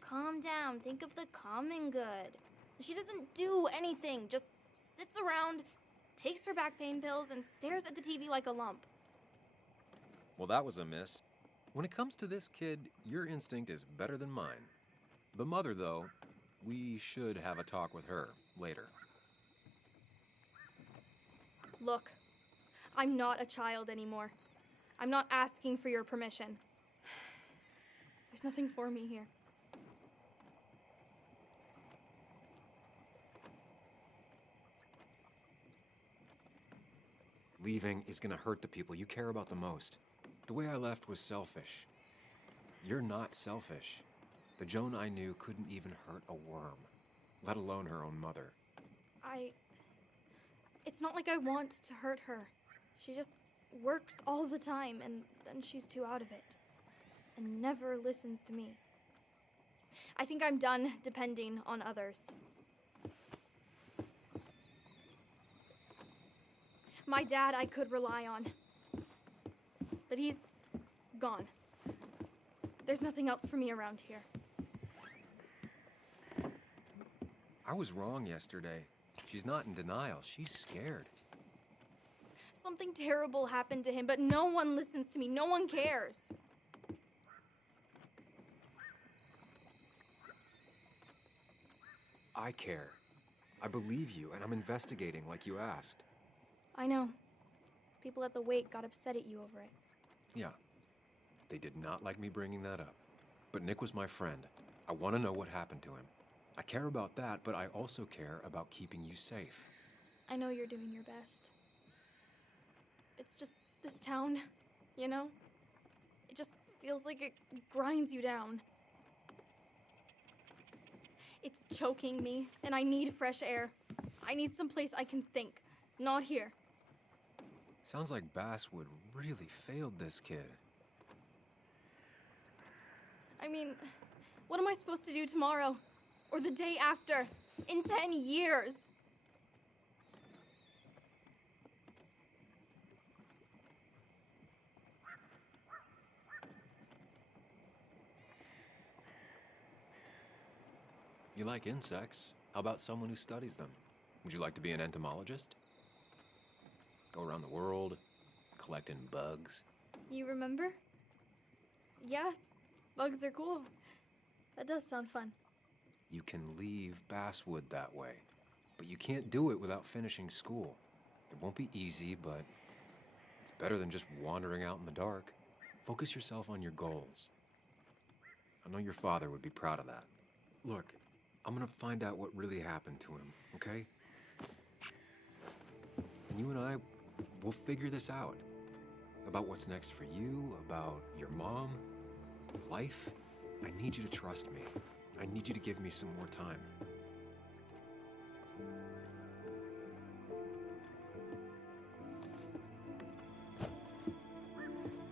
Calm down, think of the common good. She doesn't do anything, just sits around, takes her back pain pills, and stares at the TV like a lump. Well, that was a miss. When it comes to this kid, your instinct is better than mine. The mother, though, we should have a talk with her later. Look, I'm not a child anymore. I'm not asking for your permission. There's nothing for me here. Leaving is gonna hurt the people you care about the most. The way I left was selfish. You're not selfish. The Joan I knew couldn't even hurt a worm, let alone her own mother. It's not like I want to hurt her. She just works all the time, and then she's too out of it. And never listens to me. I think I'm done depending on others. My dad I could rely on. But he's gone. There's nothing else for me around here. I was wrong yesterday. She's not in denial. She's scared. Something terrible happened to him, but no one listens to me. No one cares. I care. I believe you, and I'm investigating like you asked. I know. People at the wake got upset at you over it. Yeah. They did not like me bringing that up. But Nick was my friend. I want to know what happened to him. I care about that, but I also care about keeping you safe. I know you're doing your best. It's just this town, you know? It just feels like it grinds you down. It's choking me, and I need fresh air. I need someplace I can think, not here. Sounds like Basswood really failed this kid. I mean, what am I supposed to do tomorrow? Or the day after? In 10 years? You like insects. How about someone who studies them? Would you like to be an entomologist? Go around the world, collecting bugs. You remember? Yeah, bugs are cool. That does sound fun. You can leave Basswood that way, but you can't do it without finishing school. It won't be easy, but it's better than just wandering out in the dark. Focus yourself on your goals. I know your father would be proud of that. Look, I'm gonna find out what really happened to him, okay? And you and I, we'll figure this out. About what's next for you, about your mom, life. I need you to trust me. I need you to give me some more time.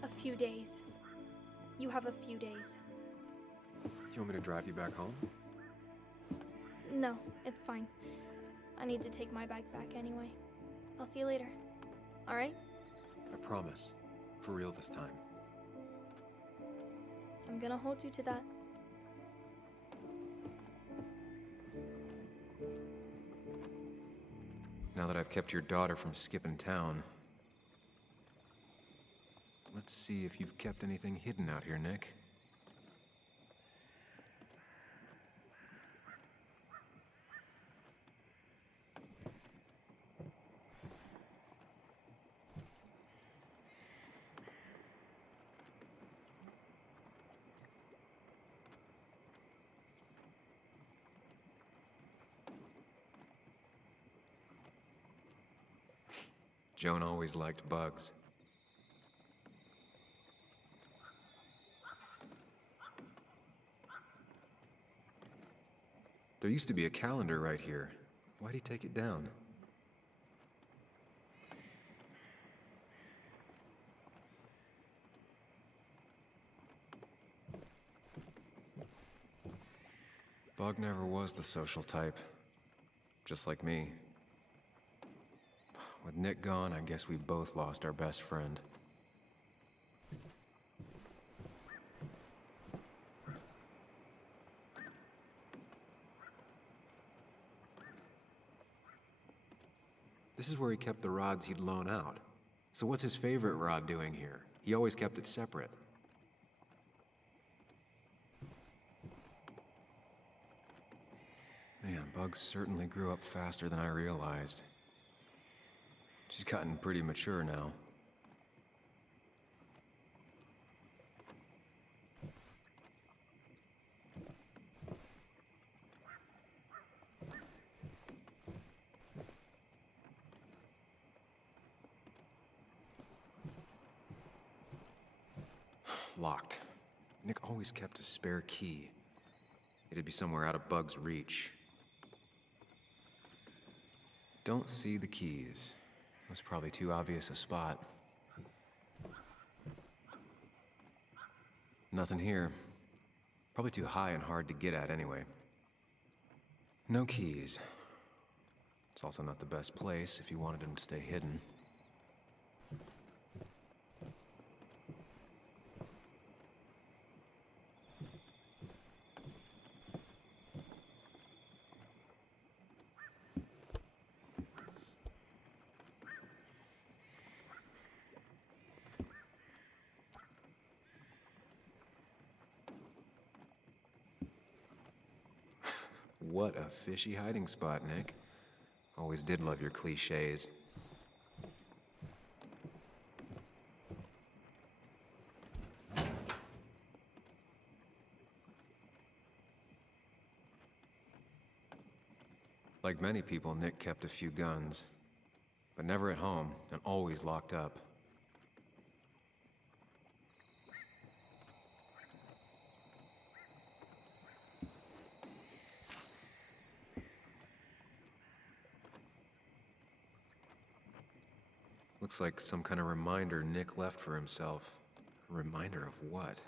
A few days. You have a few days. Do you want me to drive you back home? No, it's fine. I need to take my bag back anyway. I'll see you later. All right? I promise. For real this time. I'm gonna hold you to that. Now that I've kept your daughter from skipping town, let's see if you've kept anything hidden out here, Nick. Joan always liked bugs. There used to be a calendar right here. Why'd he take it down? Bug never was the social type. Just like me. With Nick gone, I guess we both lost our best friend. This is where he kept the rods he'd loan out. So what's his favorite rod doing here? He always kept it separate. Man, Bugs certainly grew up faster than I realized. She's gotten pretty mature now. Locked. Nick always kept a spare key. It'd be somewhere out of Bug's reach. Don't see the keys. It was probably too obvious a spot. Nothing here. Probably too high and hard to get at anyway. No keys. It's also not the best place if you wanted him to stay hidden. What a fishy hiding spot, Nick. Always did love your cliches. Like many people, Nick kept a few guns, but never at home and always locked up. Looks like some kind of reminder Nick left for himself. A reminder of what?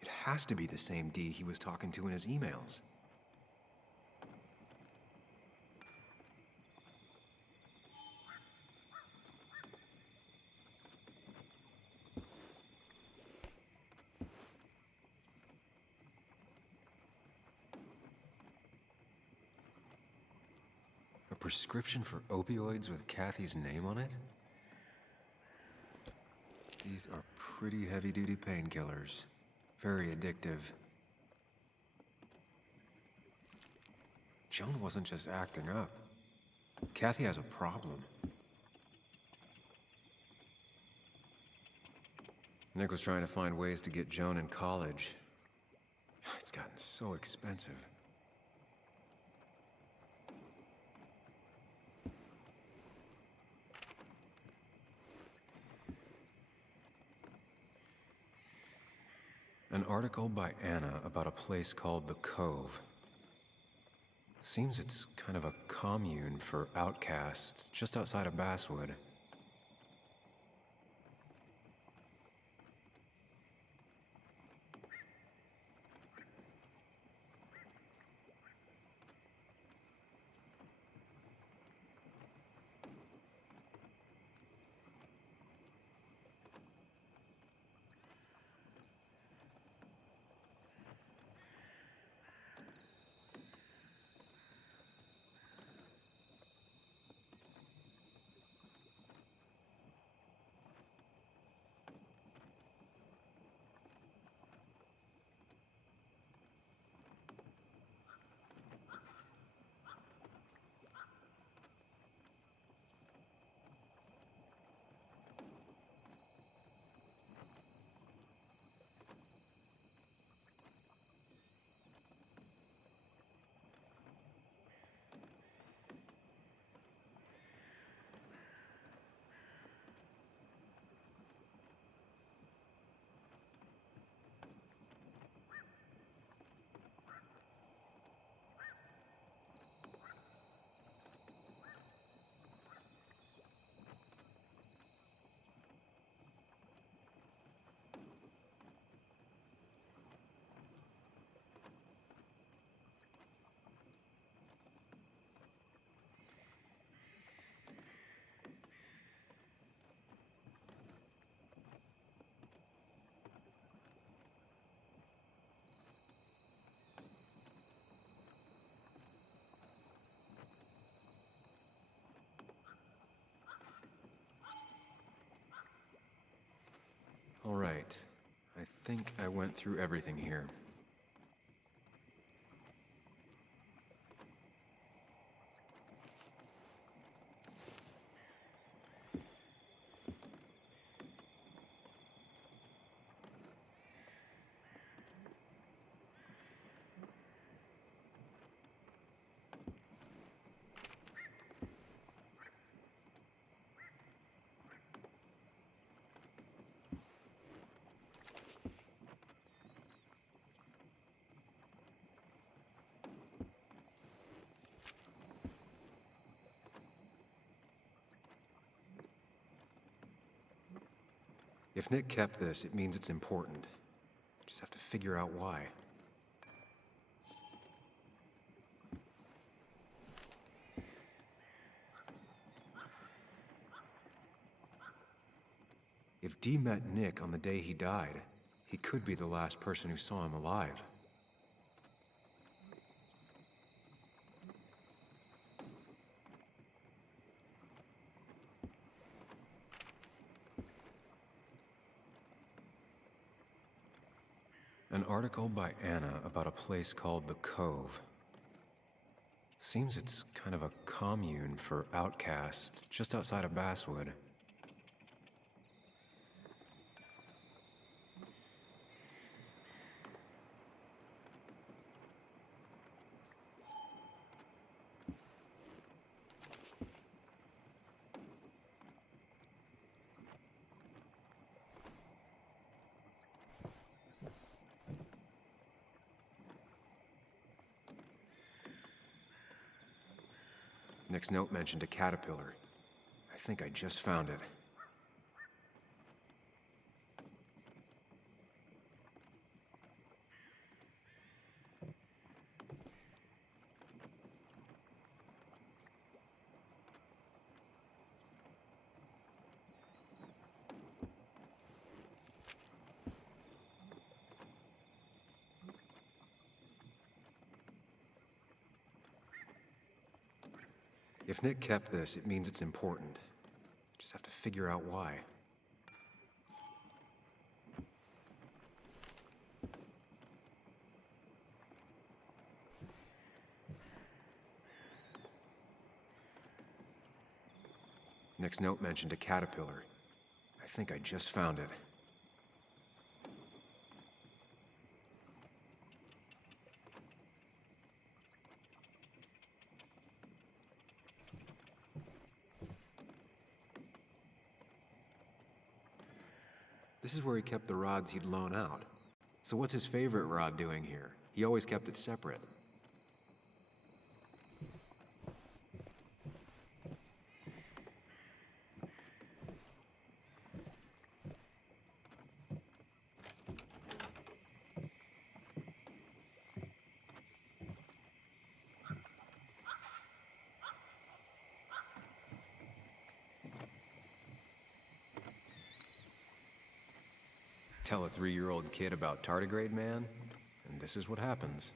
It has to be the same D he was talking to in his emails. A prescription for opioids with Kathy's name on it? These are pretty heavy-duty painkillers. Very addictive. Joan wasn't just acting up. Kathy has a problem. Nick was trying to find ways to get Joan in college. It's gotten so expensive. An article by Anna about a place called the Cove. Seems it's kind of a commune for outcasts just outside of Basswood. All right. I think I went through everything here. If Nick kept this, it means it's important. Just have to figure out why. If Dee met Nick on the day he died, he could be the last person who saw him alive. An article by Anna about a place called the Cove. Seems it's kind of a commune for outcasts just outside of Basswood. Nick's note mentioned a caterpillar. I think I just found it. If Nick kept this, it means it's important. Just have to figure out why. Nick's note mentioned a caterpillar. I think I just found it. This is where he kept the rods he'd loan out. So what's his favorite rod doing here? He always kept it separate. Tell a 3-year-old kid about tardigrade man, and this is what happens.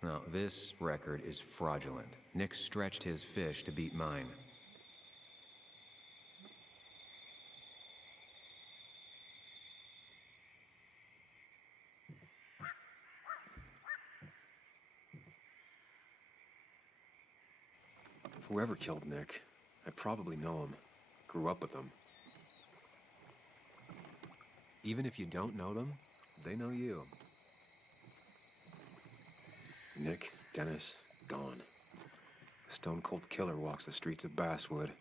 Now, this record is fraudulent. Nick stretched his fish to beat mine. Whoever killed Nick, I probably know him. Grew up with them. Even if you don't know them, they know you. Nick, Dennis, gone. A stone-cold killer walks the streets of Basswood.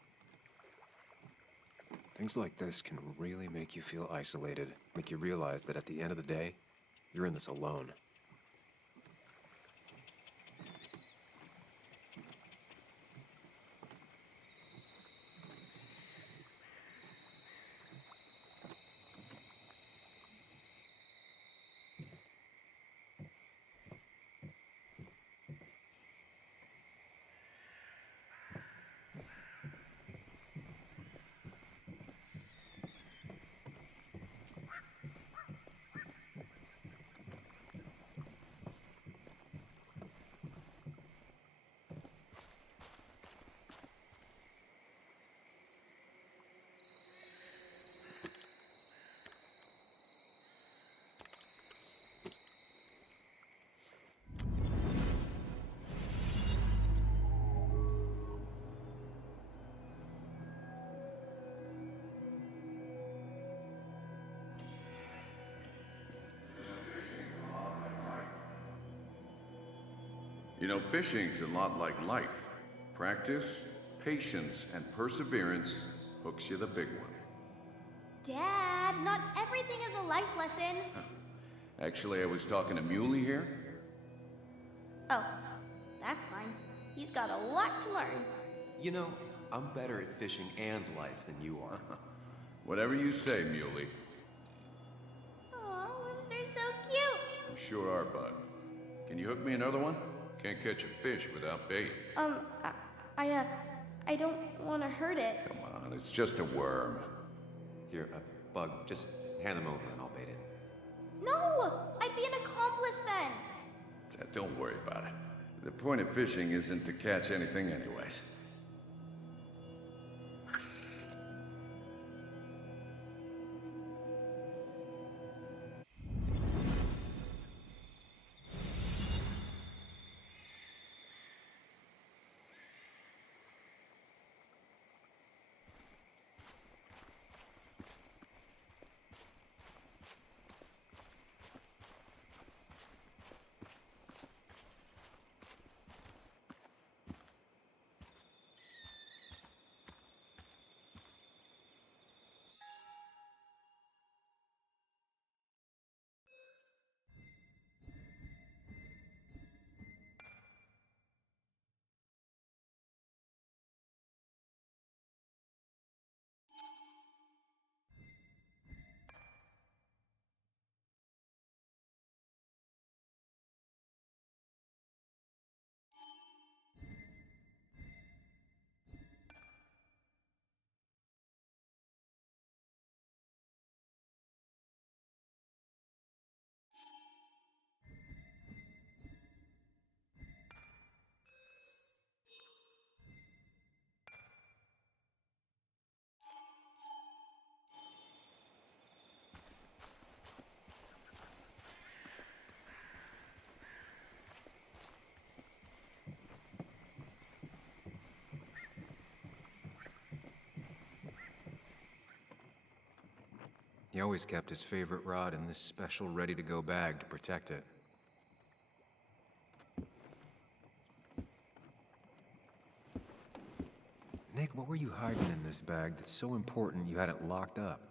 Things like this can really make you feel isolated, make you realize that at the end of the day, you're in this alone. You know, fishing's a lot like life. Practice, patience, and perseverance hooks you the big one. Dad, not everything is a life lesson. Actually, I was talking to Muley here. Oh, that's fine. He's got a lot to learn. You know, I'm better at fishing and life than you are. Whatever you say, Muley. Aw, worms are so cute. You sure are, bud. Can you hook me another one? Can't catch a fish without bait. I don't want to hurt it. Come on, it's just a worm. Here, a bug. Just hand them over and I'll bait it. No, I'd be an accomplice then. Don't worry about it. The point of fishing isn't to catch anything anyways. He always kept his favorite rod in this special ready-to-go bag to protect it. Nick, what were you hiding in this bag that's so important you had it locked up?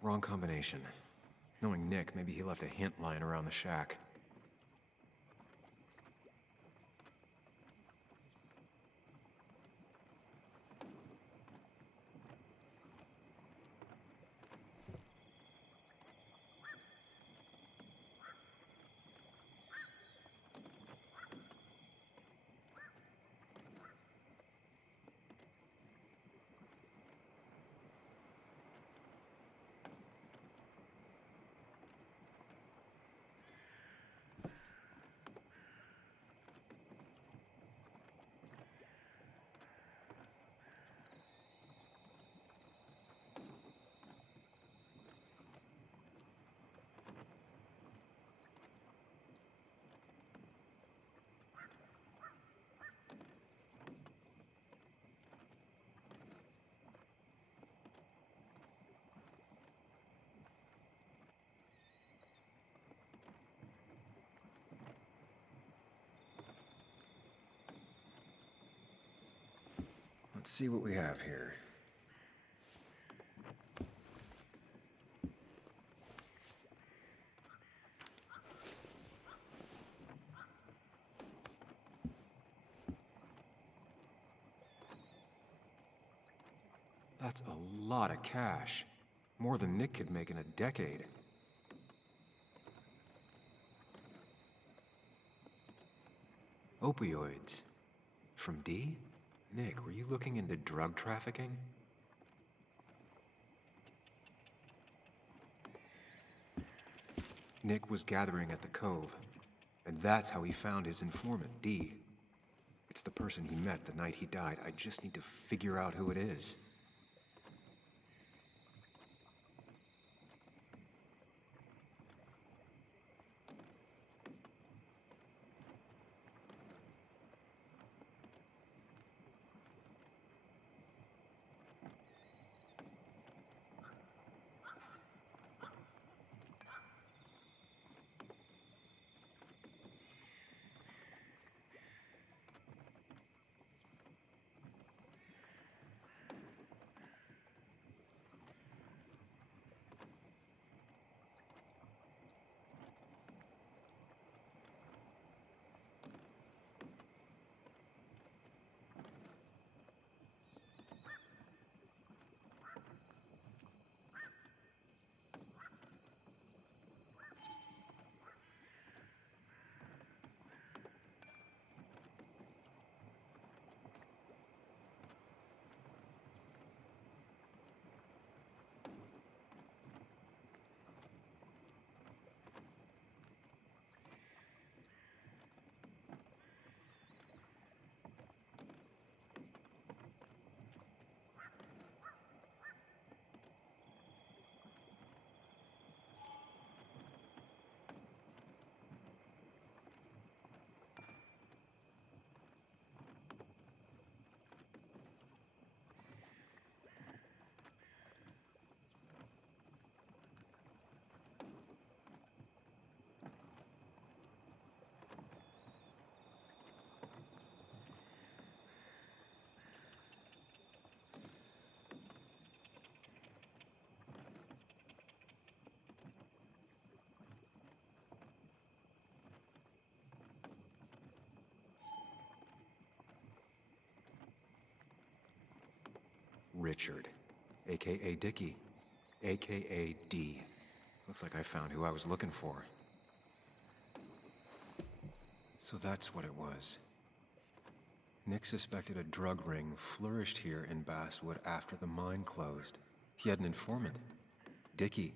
Wrong combination. Knowing Nick, maybe he left a hint lying around the shack. Let's see what we have here. That's a lot of cash. More than Nick could make in a decade. Opioids. From D? Nick, were you looking into drug trafficking? Nick was gathering at the Cove, and that's how he found his informant, D. It's the person he met the night he died. I just need to figure out who it is. Richard, aka Dickie, aka D. Looks like I found who I was looking for. So that's what it was. Nick suspected a drug ring flourished here in Basswood after the mine closed. He had an informant, Dickie.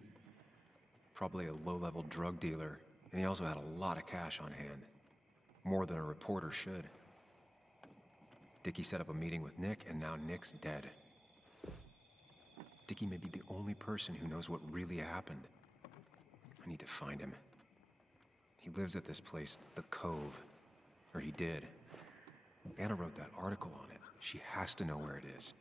Probably a low-level drug dealer, and he also had a lot of cash on hand. More than a reporter should. Dickie set up a meeting with Nick, and now Nick's dead. Dickie may be the only person who knows what really happened. I need to find him. He lives at this place, the Cove. Or he did. Anna wrote that article on it. She has to know where it is.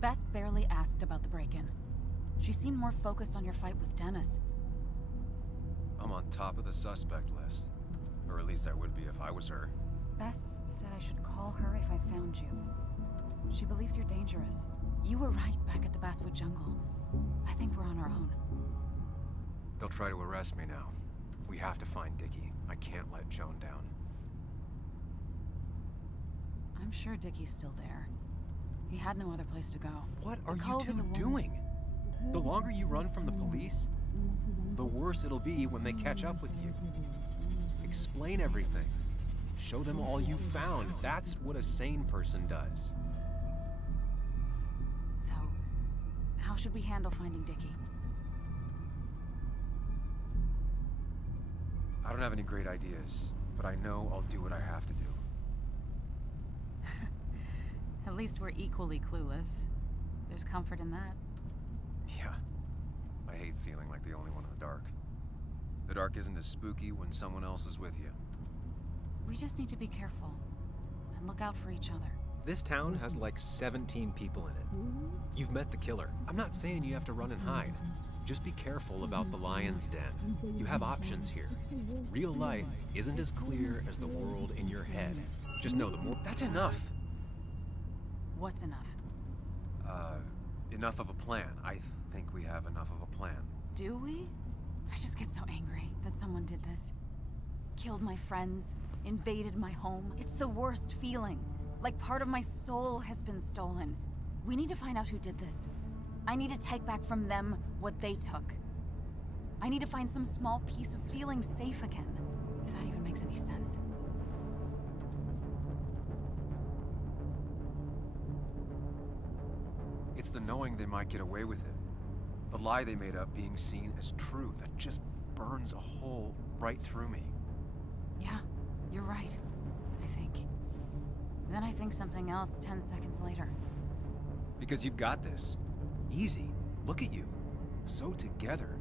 Bess barely asked about the break-in. She seemed more focused on your fight with Dennis. I'm on top of the suspect list. Or at least I would be if I was her. Bess said I should call her if I found you. She believes you're dangerous. You were right back at the Basswood Jungle. I think we're on our own. They'll try to arrest me now. We have to find Dickie. I can't let Joan down. I'm sure Dickie's still there. He had no other place to go. What are The you Cove is two a woman. doing? The longer you run from the police, the worse it'll be when they catch up with you. Explain everything. Show them all you found. That's what a sane person does. So, how should we handle finding Dickie? I don't have any great ideas, but I know I'll do what I have to do. At least we're equally clueless. There's comfort in that. Yeah. I hate feeling like the only one in the dark. The dark isn't as spooky when someone else is with you. We just need to be careful and look out for each other. This town has like 17 people in it. You've met the killer. I'm not saying you have to run and hide. Just be careful about the lion's den. You have options here. Real life isn't as clear as the world in your head. Just know the more— That's enough! What's enough? Enough of a plan. I think we have enough of a plan. Do we? I just get so angry that someone did this. Killed my friends, invaded my home. It's the worst feeling. Like part of my soul has been stolen. We need to find out who did this. I need to take back from them what they took. I need to find some small piece of feeling safe again, if that even makes any sense. It's the knowing they might get away with it. The lie they made up being seen as true that just burns a hole right through me. Yeah, you're right, I think. Then I think something else 10 seconds later. Because you've got this. Easy. Look at you. So together.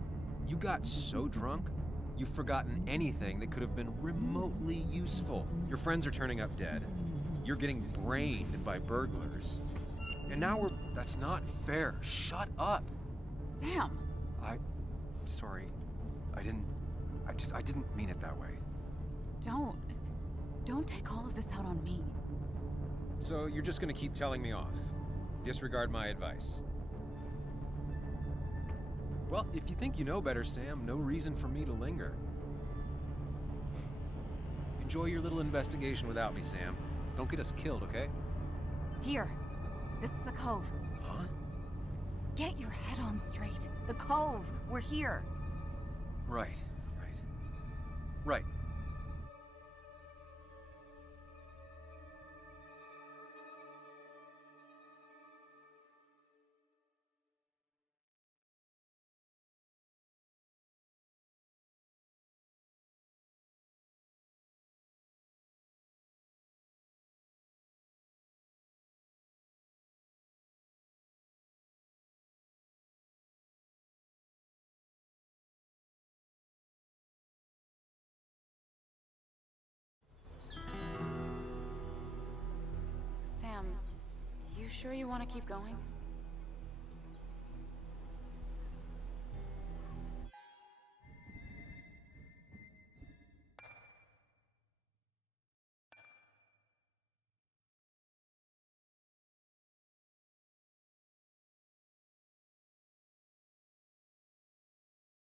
You got so drunk, you've forgotten anything that could have been remotely useful. Your friends are turning up dead. You're getting brained by burglars. And now we're... That's not fair. Shut up. Sam! Sorry. I didn't mean it that way. Don't take all of this out on me. So you're just gonna keep telling me off? Disregard my advice? Well, if you think you know better, Sam, no reason for me to linger. Enjoy your little investigation without me, Sam. Don't get us killed, okay? Here. This is the Cove. Huh? Get your head on straight. The Cove. We're here. Right. Right. sure you want to keep going?